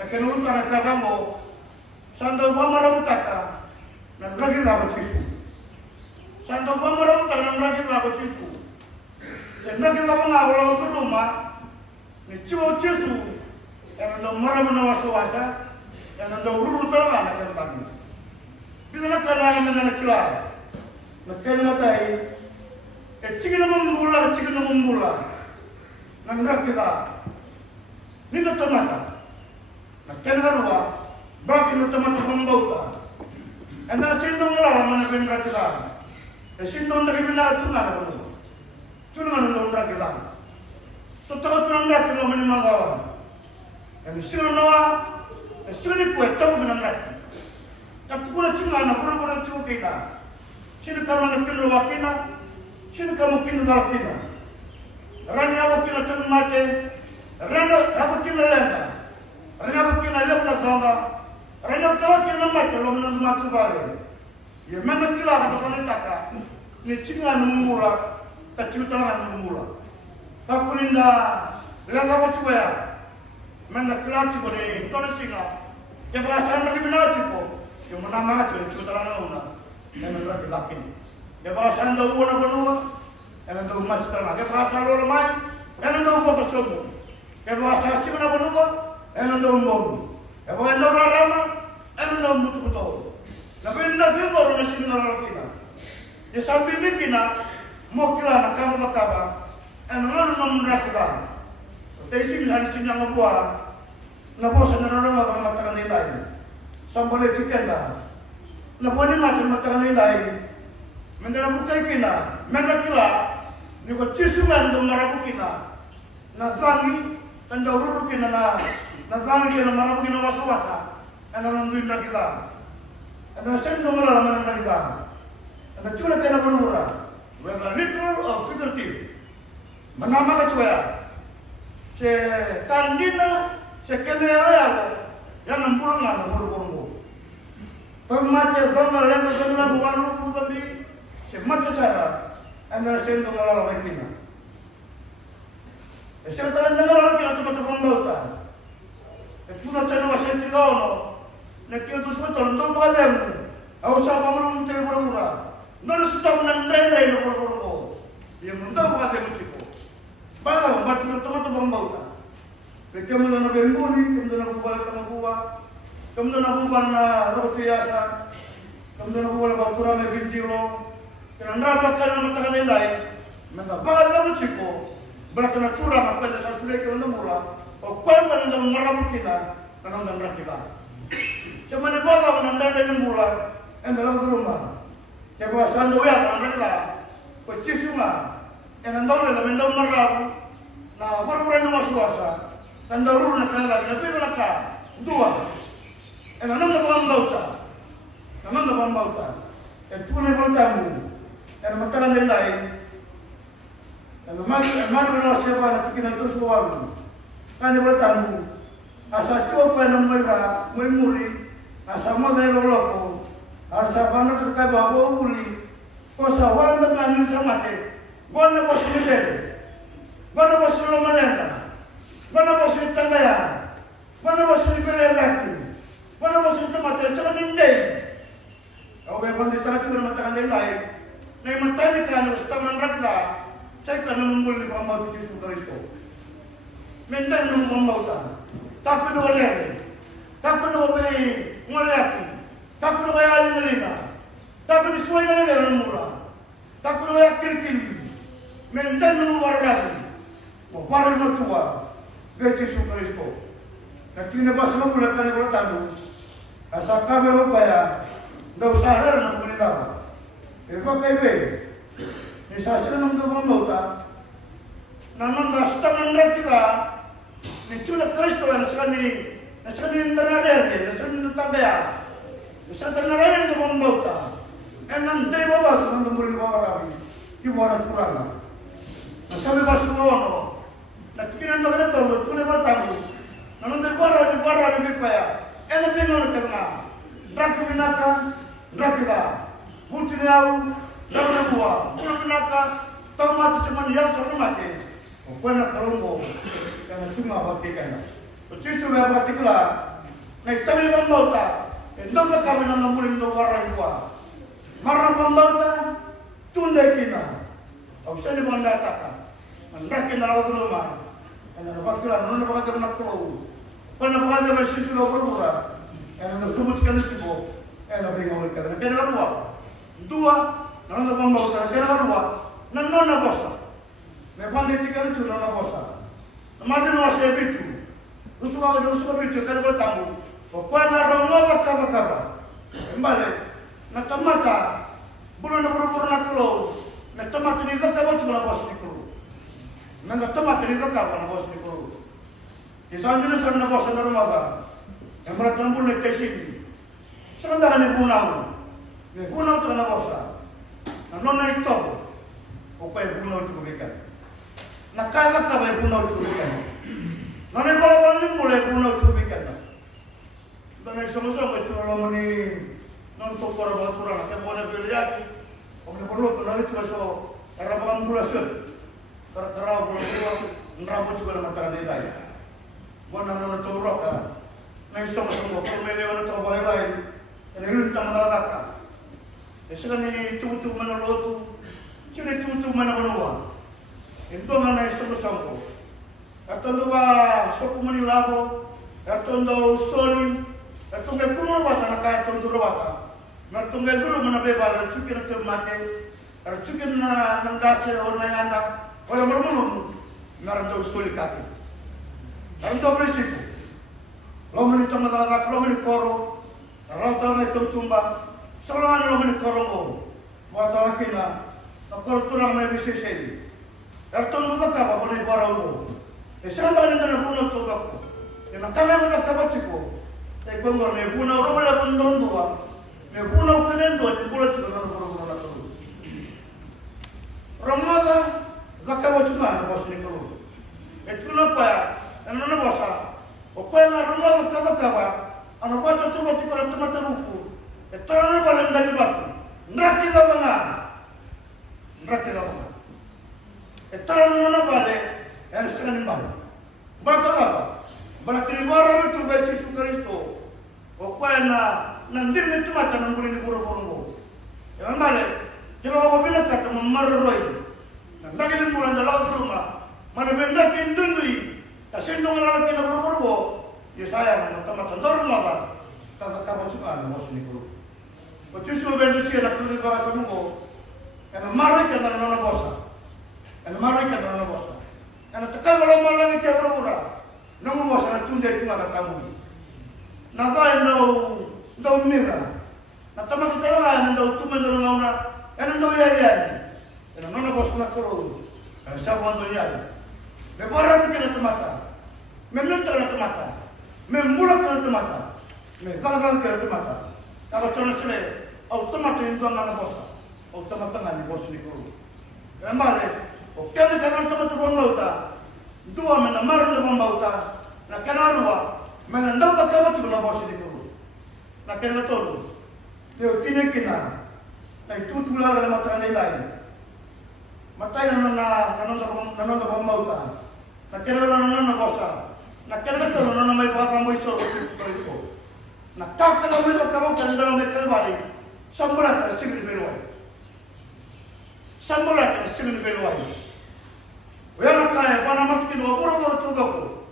akan urutan akan kamu. Sando mama rabu taka, dan lagi lawan sisu. Santo pamora tangan lagi lagu cisu. Sendiri kita mengaku lagu ke rumah. Ni ciu cisu. Yang anda marah menawa suasa. Yang anda urut tangan anak yang tadi. Bila nak kerana mengenai kelar. Nak kena matai. Cikin membula. Nangrak kita. Ni nak tomata. Nak kena ruwa. Bagi nak tomata pembauta. Anda sindong lah mana benar kita. Sindong dari benar tu mana pun. Cuma mana benar kita. Tu tahu tu benar kita mana magawan. Yang sindong nawa. Sindong kuat tahu benar. Tapi pula cuma mana pura-pura cuma kita. Sini kamu nak kena ruwa kita. Sini kamu kena dalam kita. Rani aku kena cuma mati. Rani aku kena lenda. Rani aku kena lenda dongga. Rani aku kena mati kalau menang mati balik. Ya mana kila kata kau taka. Ni cuma numula. Tak cerita orang numula. Tak kuninda. Lenda apa cuba ya. Mana kila cuba ni. Kau ni singa. Dia bahasa lagi benar cuba. Dia menang aja. Cerita orang numula. Yang nanti lakin. Dia bahasa anda uang apa numula. Yang nanti umat setelah. Dia bahasa lo lemai. Yang nanti umat kesomu. Dia bahasa si mana apa numula. Yang nanti umat. Dia bahasa anda orang ramah. Yang nanti umat betul. Tapi tidak dia baru nasi minyak kita. Di samping ini kita mau kita nak kamu berkata, enaklah nomor kita. Tapi sini hari sini yang buat, nak buat senarai orang macam ni lain. Sambil cikan dah, nak buat ni macam ni lain. Mengenai bukai kita, mengenai kita, ni kau cisuman dong marapu kita. Nak zangi, kan jauh ruru kita nak zangi kita marapu kita waswasa. Enaklah nomor kita. Ada sendung lah mana kita. Ada cuma kena bermurah. Whether literal or figurative. Menama kecuali. Se kandina, se kenal yang nambulungan nambulungan. Termati zaman yang zaman bukan lupa tapi se mati sara. Anda sendung lah kita. Sekarang dengar kita teman-teman lautan. Itu nak cakap pasal tiga nak kira tu semua calon tu bukan dia. Awak siapa mahu mencari pura-pura. Nada sudah menandai pura-pura. Dia mentau bukan dia menciko. Baiklah, batu teman-teman bauta. Kemudian nak bembuni, kemudian nak buat tengah buah, kemudian nak buat roti asa, kemudian nak buat batu ramai bintiro. Kerana nak makan makanan yang lain, maka bagai dia menciko. Belakang curang apa yang saya sudah kena mula. Oh, kau yang nak meramu kita, kerana nak meramu kita. Cuma ni bawa menandai dari mula, yang dalam rumah. Yang bahasa anda ya, orang mereka, kecil semua. Yang anda orang dalam anda meramu, nah baru-baru nama suasa, anda urut nak kena lagi, tapi nak kah dua. Yang anda nak bambauta, yang tu ni bertamu, yang makanan yang lain, yang mari berapa siapa nak kita terus bawa, kan bertamu. Asa coba yang merah, memuri. Asa magai loloko, asa bana terkai bawa uli, kosa wan dengan ni sama te, gona bos ni deh, gona bos ni lomalenda, gona bos ni tanggaya, gona bos ni belelaki, gona bos ni tempat macam ni deh. Kau beban di tanah cuma macam ni lain, ni macam ni kan harus taman rakyat, saya kan membuli pembau tu Yesus Kristus, mendan membau tak, tak perlu lagi, tak perlu beri. Ngolaki, tak perlu kaya alin-alina, tak perlu suai dengan mula, tak perlu kaya kiri-kiri, mendan menumbar lagi, baru mertua, Yesus Kristus. Kini bahasa mula kali bertamu, asal kami berupaya, dah usaha nak boleh tahu. Apa kaya? Ni saya senang tu membawa, namun dah setengah mereka kita, ni cuma Kristus yang sekali. Nasanin nanaderte, nasanin natagaya, nasanin nalayan na pambauta. Nang day baba, nang tumuli baba rabi, iwan at kuranga. Nasabi ba suwono, nagkikinan na ganito, tunay ba tayo? Nang day bara, nagkipaya, pingon ka nga. Draki binaka, draki ka. Buti niyaw, lago na buwa. Puno binaka, tao mati sa maniyang sa rumati. O buwan na karungo, kaya cuma bakit ka na. Justru yang particular, naik tali pembauta, entah kami nak nampulin dua orang dua. Marah pembauta, tunda kina au sani banda taka andake na lawa rumah ana bakla nona bakla na ko pana bakla ba situ lo berura ana subut kan sibo ana bingung kan kena ruwa dua nona bomba uta kena ruwa nona bosa me bande tikal tu nona bosa madino wase bitu usuka bitu kan ko tamu o pana rongo kaba embale na tamata bulo na buru na kulo na tamata ni zaka ba tula bos ni kulo na tamata ni zaka ba na bos ni kulo isandina sanna bos na rumaga embara tambul ne teshi sanda ni bunau tu na bosa na nona ito o pa bunau tu bekan na kala ka ba bunau tu bekan na ne ba ni mule bunau tu bekan na somo-somo tu lo ni non to por batura na ke bona beliaki o me porlo to na le so era ba ambulación para bulan nrambo tu na mata de dai bona no to roka na somo-somo por me le to bai ene lun tamala ka esga ni tu mana lo tu chine tu mana bonwa ento na somo-somo atondo ba sokumani labo atondo soli tonga kuno wata na kaya tonduro wata na tonga duro mana beba na chukin na mate ar chukin na nangase or na yanda wala marmuno na rando soli kaki rando presipo lo mani tonga na lo mani koro rando na tumba solo na lo mani koro mo wata kina na koro tura na bisi sei ar tonga ka ba boni barau esamba ni na kuno to ka na kama na ka ba tipo e gongo ne kuna rola kundondwa ne kuna upenendo ni kula tuna na kuru Ramadan zakawa tuna na bosni kuru e tuna pa na bosa o kwa na Ramadan kaba ana kwa tuma tikora tuma tabuku e tana bala ndani batu ndaki da bana e tana na bale e sani bala baka bala tribara tu beti su Kristo o kwena na ndimi tumata na nguri ni buru e male jeba ko bila ka to marroi na ndagi ni mura ndala duruma mana benda ki ndundui ta sendo ngala ki na buru ye saya na tamata ndoruma ba ka basuka na bosni buru o tisu bendu si na kuri ba samungo na marroi ka na na bosa na takal lo mala ni ke buru nungu mo sana tunde tuna ka kamu na vai no mira na tama ka tala na no tuma no ngauna ena no ya ena no bos na koro ka sa bondo ya me bara ni na tomata me nunta na tomata me mula na tomata me gaga na tomata ka tona sele automata indo na bosa automata na bos ni koro e male o kene ka na tomata bonauta dua mena maru na bombauta na kana ruwa mena ndauka kama tu na bosi dikuru na kana tolu teo tine kina na tutula na matane lai matai na bombauta na kana na bosa na kana tolu na mai baka mai so ko na taka na mai kama kana na mai kalbari sambula ta sigri belwai Wena kaya pana matki do boro tuga ko.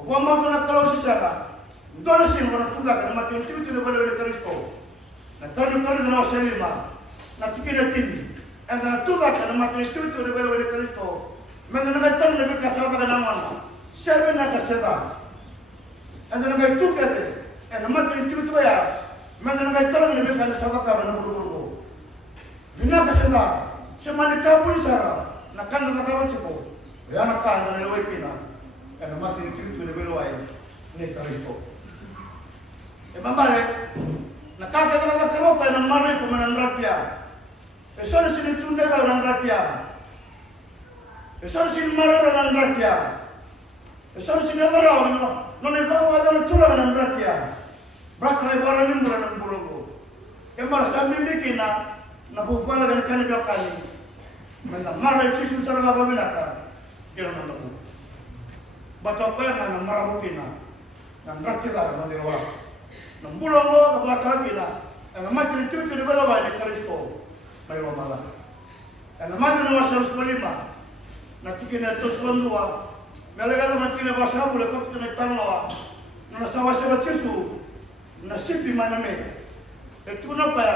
O ma tona kalau sisaka. Ndona si wana tuga kana mati tuti le bale Kristo. Na tani kali na selima. Na tikina tindi. Enda tuga kana mati tuti le bale Kristo. Mena na tan le ka sa kana mana. Sebe na ka seda. Enda na tuga de. Enda mati tuti ya. Mena na tan le ka sa ka na buru. Vina ka seda. Semani ka pulisara. Na kanda na kawan ciko, ya na kanda na lewai pina, na mati ni tuju le belwai ni Kristo. E mambale, na kaka na kawan pa na mare ko na nrapia. E sona sini tunde ba na nrapia. E sona sini mare na nrapia. E sona sini adara no ne ba wa na tura na nrapia. Baka na bara ni mura na bulongo. E ma sambi mikina na bupala kan kan dokali. Mena mara itu susah lah bagaimana kan? Dia nak tahu. Baca apa yang nak mara mungkin nak. Nak rakit lah nak dirawat. Nak bulan lo nak baca lagi lah. Nak macam itu bela wajib Kristo. Baiklah malah. Ana madu na masal lima. Na tiki na to suandua. Melega na tiki na basabu le kotu na tanoa. Na sawa sawa tisu. Na sipi maname. Etuna pa.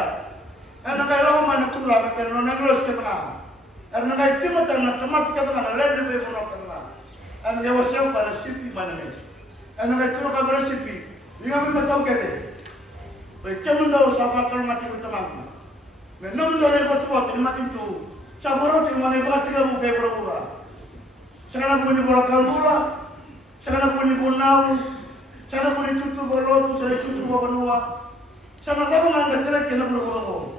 Ana kaya lawa mana tura ka no na glos ka na. Ana kaya timata na tamat ka na lele be mo ka na. Ana kaya wasau pa na sipi maname. Ana kaya tuna ka bra sipi. Ni kami matau kene. Baik kamu dah usah bakal mati berteman. Menam dari batu ni mati tu. Saboro ti mana bati kamu kayak berpura. Sekarang punya bola kalbula. Sekarang punya bonau. Sekarang punya tutu bolot. Sekarang tutu babanua. Sama-sama mangga kelak kena berpura.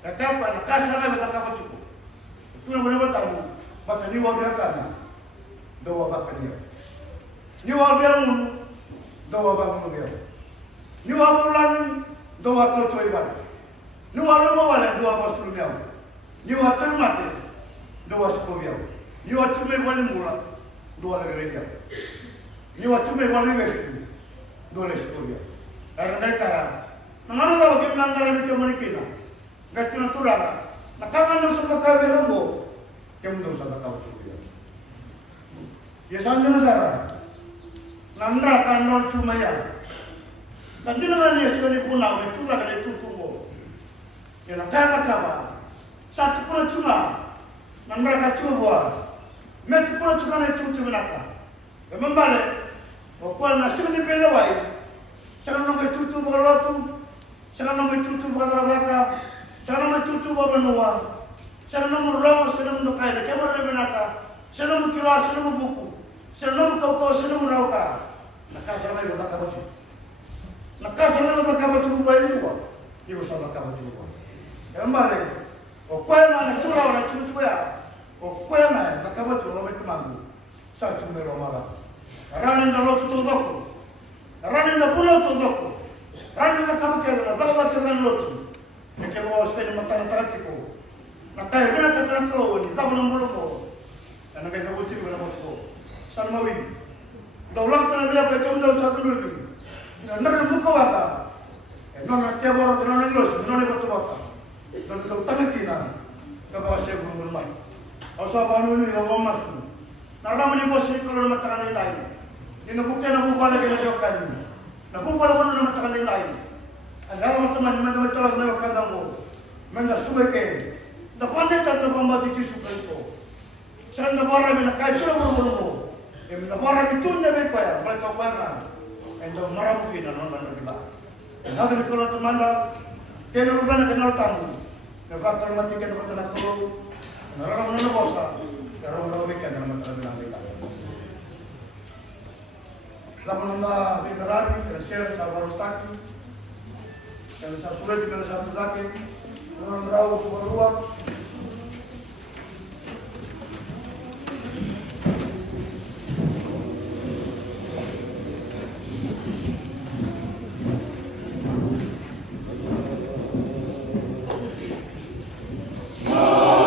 Nakapa nakasa na bata kapa cukup. Itu yang benar tahu. Baca ni wabia kana. Doa bakal dia. Ni wabia mulu. Doa bakal dia. Ni wabulan doa to coiban. Ni walama wala doa masul miau. Ni watul mate doa skoviau. Ni watume wali mula doa legereja. Ni watume wali vesu doa skoviau. Karena mereka nangana lawa ke nangara ni kemonikina. Gatu naturala. Nakanga no sa kaberongo. Kemundo sa tao coiban. Ya sanjana sara. Namra kanor cumaya. Dan dia dengan dia sekali punau itu lah kalau itu tunggu. Yang nak kaba satu pun cuma, dan mereka cuba. Mereka pun cuma itu cuma nak. Membalik, waktu nasi ni belawai. Jangan nak itu berlotu, jangan nak itu berlaka, jangan nak itu berbenua, jangan nak murau, jangan nak kaya. Kamu ada benaka, jangan nak kilas, jangan nak buku, jangan nak kau, jangan nak murauka. Nak kaya lagi nak kaba cuba. Nakasa na nakaba chuba ilikuwa hiyo sana kama chuba mbale okwema na tura na chuba okwema nakaba chuba metumangu sa chumelo mala rani na lotu todoko rani na pulo todoko rani na kama kela na dala kela lotu neke mo sene matana taratipo nakaya bena katana ko ni tabu na muloko ana kaya buti na mosko sanmawi daulat na bila pe tum daw sa tulur Nana muka wata, nana tiabor, nana los, nana batu wata, nana tahu tangan tina, kabar saya guru bermain. Asal banu ini kawan masuk. Nara mani bos ini kalau nama tangan lain, ini bukan nama bala kita jauhkan ini, nama bala pun nama tangan lain. Anda teman teman telah nama kandamu, mana subeke, dapat ni tak dapat mati cisu itu. Sekarang dapat orang bila kaya sudah berburu, yang dapat orang itu tidak berpayah, mereka payah. Endo marabuki na non na diba. Nada ni kono tumanda keno rubana keno tamu. Na bakal mati keno patana ko. Na raro na bosa. Karo na weekend na mata na kita. Lapan na bitarari na share sa barostaki. Kano sa sulit kano sa tudake. Orang rawo suruwa. Bye.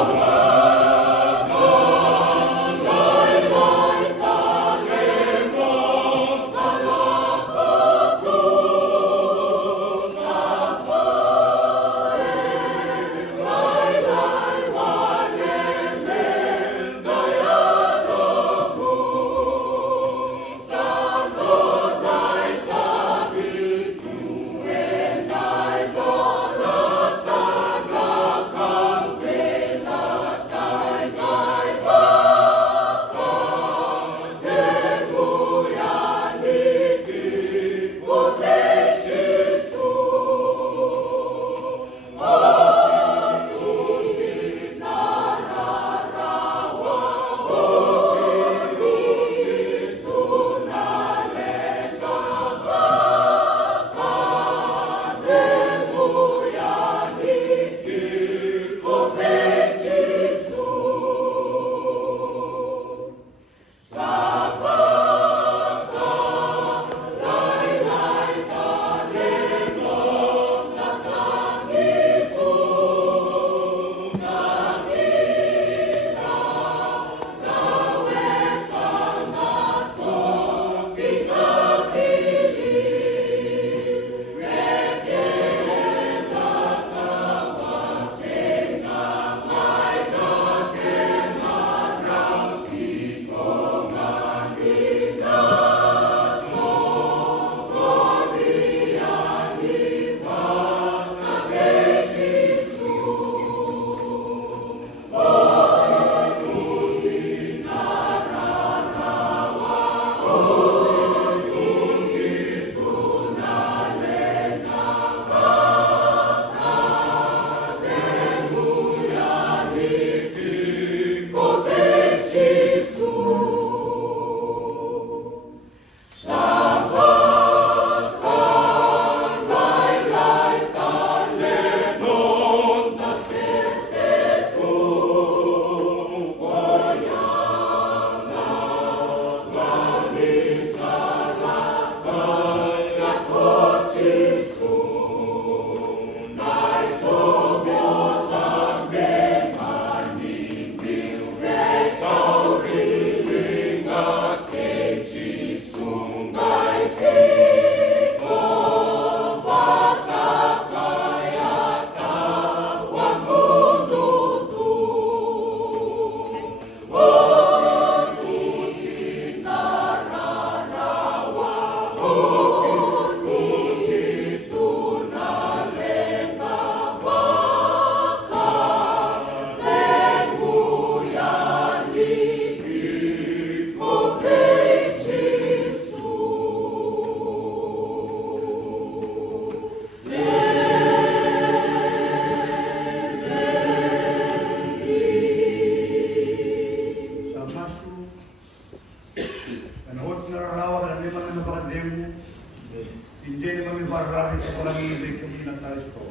ni mami barra ni sekolah ini ke mina taris ko.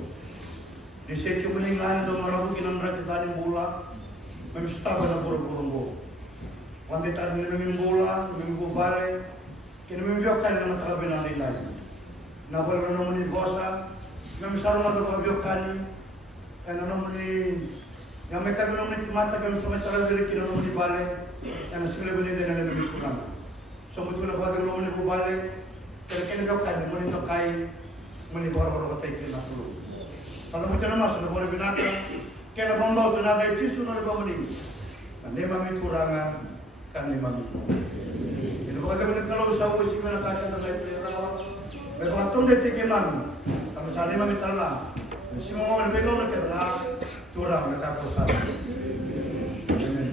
Di sini cuma ni lain dong orang mungkin orang kita bola, mami staba na buru-buru. Wanda tar ni mami bola, mami bubare, kini mami biokan na matakabe na nilai. Na bola na mami bosa, mami sarong na ba biokan, na mami yang mereka mami mata kami sama cara diri kini mami bale, yang sekali beli dan ada mami kurang. Semua tu nak buat mami bubale. Kini biokan mami tokai, mami baru batai kini nak dulu. Kalau macam mana sudah boleh binatang, kena bombau tu nak gaji sudah ada mami. Kami mami kurangan. Kami mami. Ini bukan kalau usaha usi mana kacau dan lain lain. Berbantung detik mami. Kami cari mami tanah. Semua orang betul nak kena kurang nak usaha. Amen.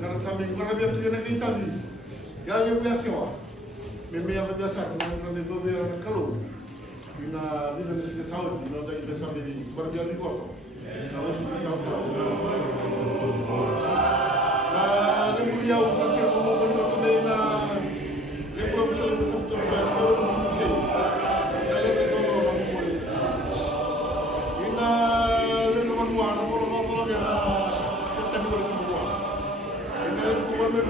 Ngara sampai ngara biar tu nak kita ni. Ya yang biasa wah. Memang yang biasa orang itu biar kalau. Ina ni sini sawit, ina dah kita sampai di berbiar di kau. Kalau kita tahu. Nah, ni mulia untuk saya mau untuk na. Lepas besar besar tu baru saya. Kalau kita orang boleh. Ina lepas muar, orang yang kita boleh muar. Ina lepas muar.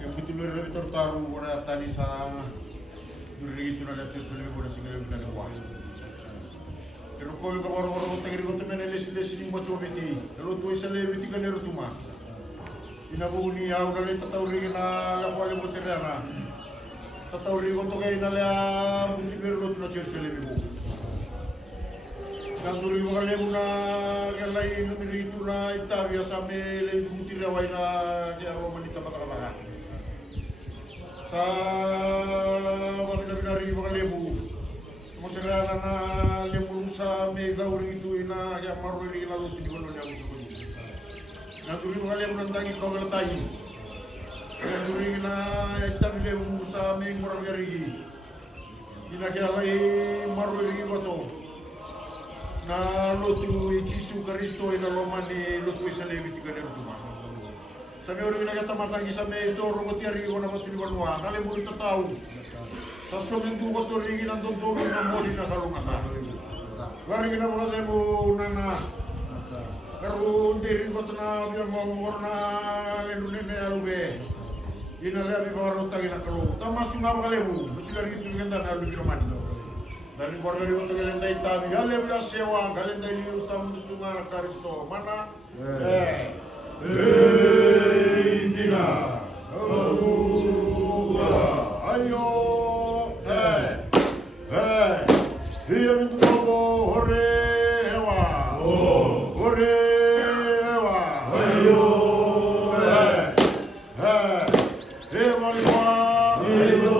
Yang betul lebih tertaruh pada tadi sang beri itu nada sesuatu lebih pada segala bukan wah. Kalau kau yang orang-orang tengah itu menelis ini buat sobiti, kalau tu isal lebih tiga neru tu mah. Ina buni au kali tatau ringi na la kuali moserana. Tatau ringi untuk kau ina la buni beru tu na sesuatu lebih bu. Nanduri kali buna kalai lumiri itu na Italia sampai lebih butir awai na dia awak menikah kata-kata. Benar-benar ibu lebu, masalah na lebu sa mega uri itu ina yang maru ini lalu di mana yang usut. Nanti ibu lebu nanti kau letai, nanti ina itu lebu sa mega maru ini, ina kaya lagi maru ini koto. Na lotu Yesus Kristo ina lomani lotu isalebi tiga neru tu mah. Sabi orang ini kata matang kisah mesor roti hari orang pasti dibanua. Nale murid tahu. Sasong itu kotor lagi nanti turun namoli nak kalau mata. Lari kita boleh demo nana. Kalau diri kotor na biar mau warna lelune ne alube. Ina lebih baru tak ina kalau. Tamasuk apa kalebu? Mesti lari itu kan dah lalu diromani. Dari keluarga di untuk kalian dah tahu. Ya lebih sewa kalian dah liru tamu tuntungan Kristo mana? Indina, ayo, dia minta kamu hore hewa, ayo, hewa lima, ayo,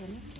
Ini.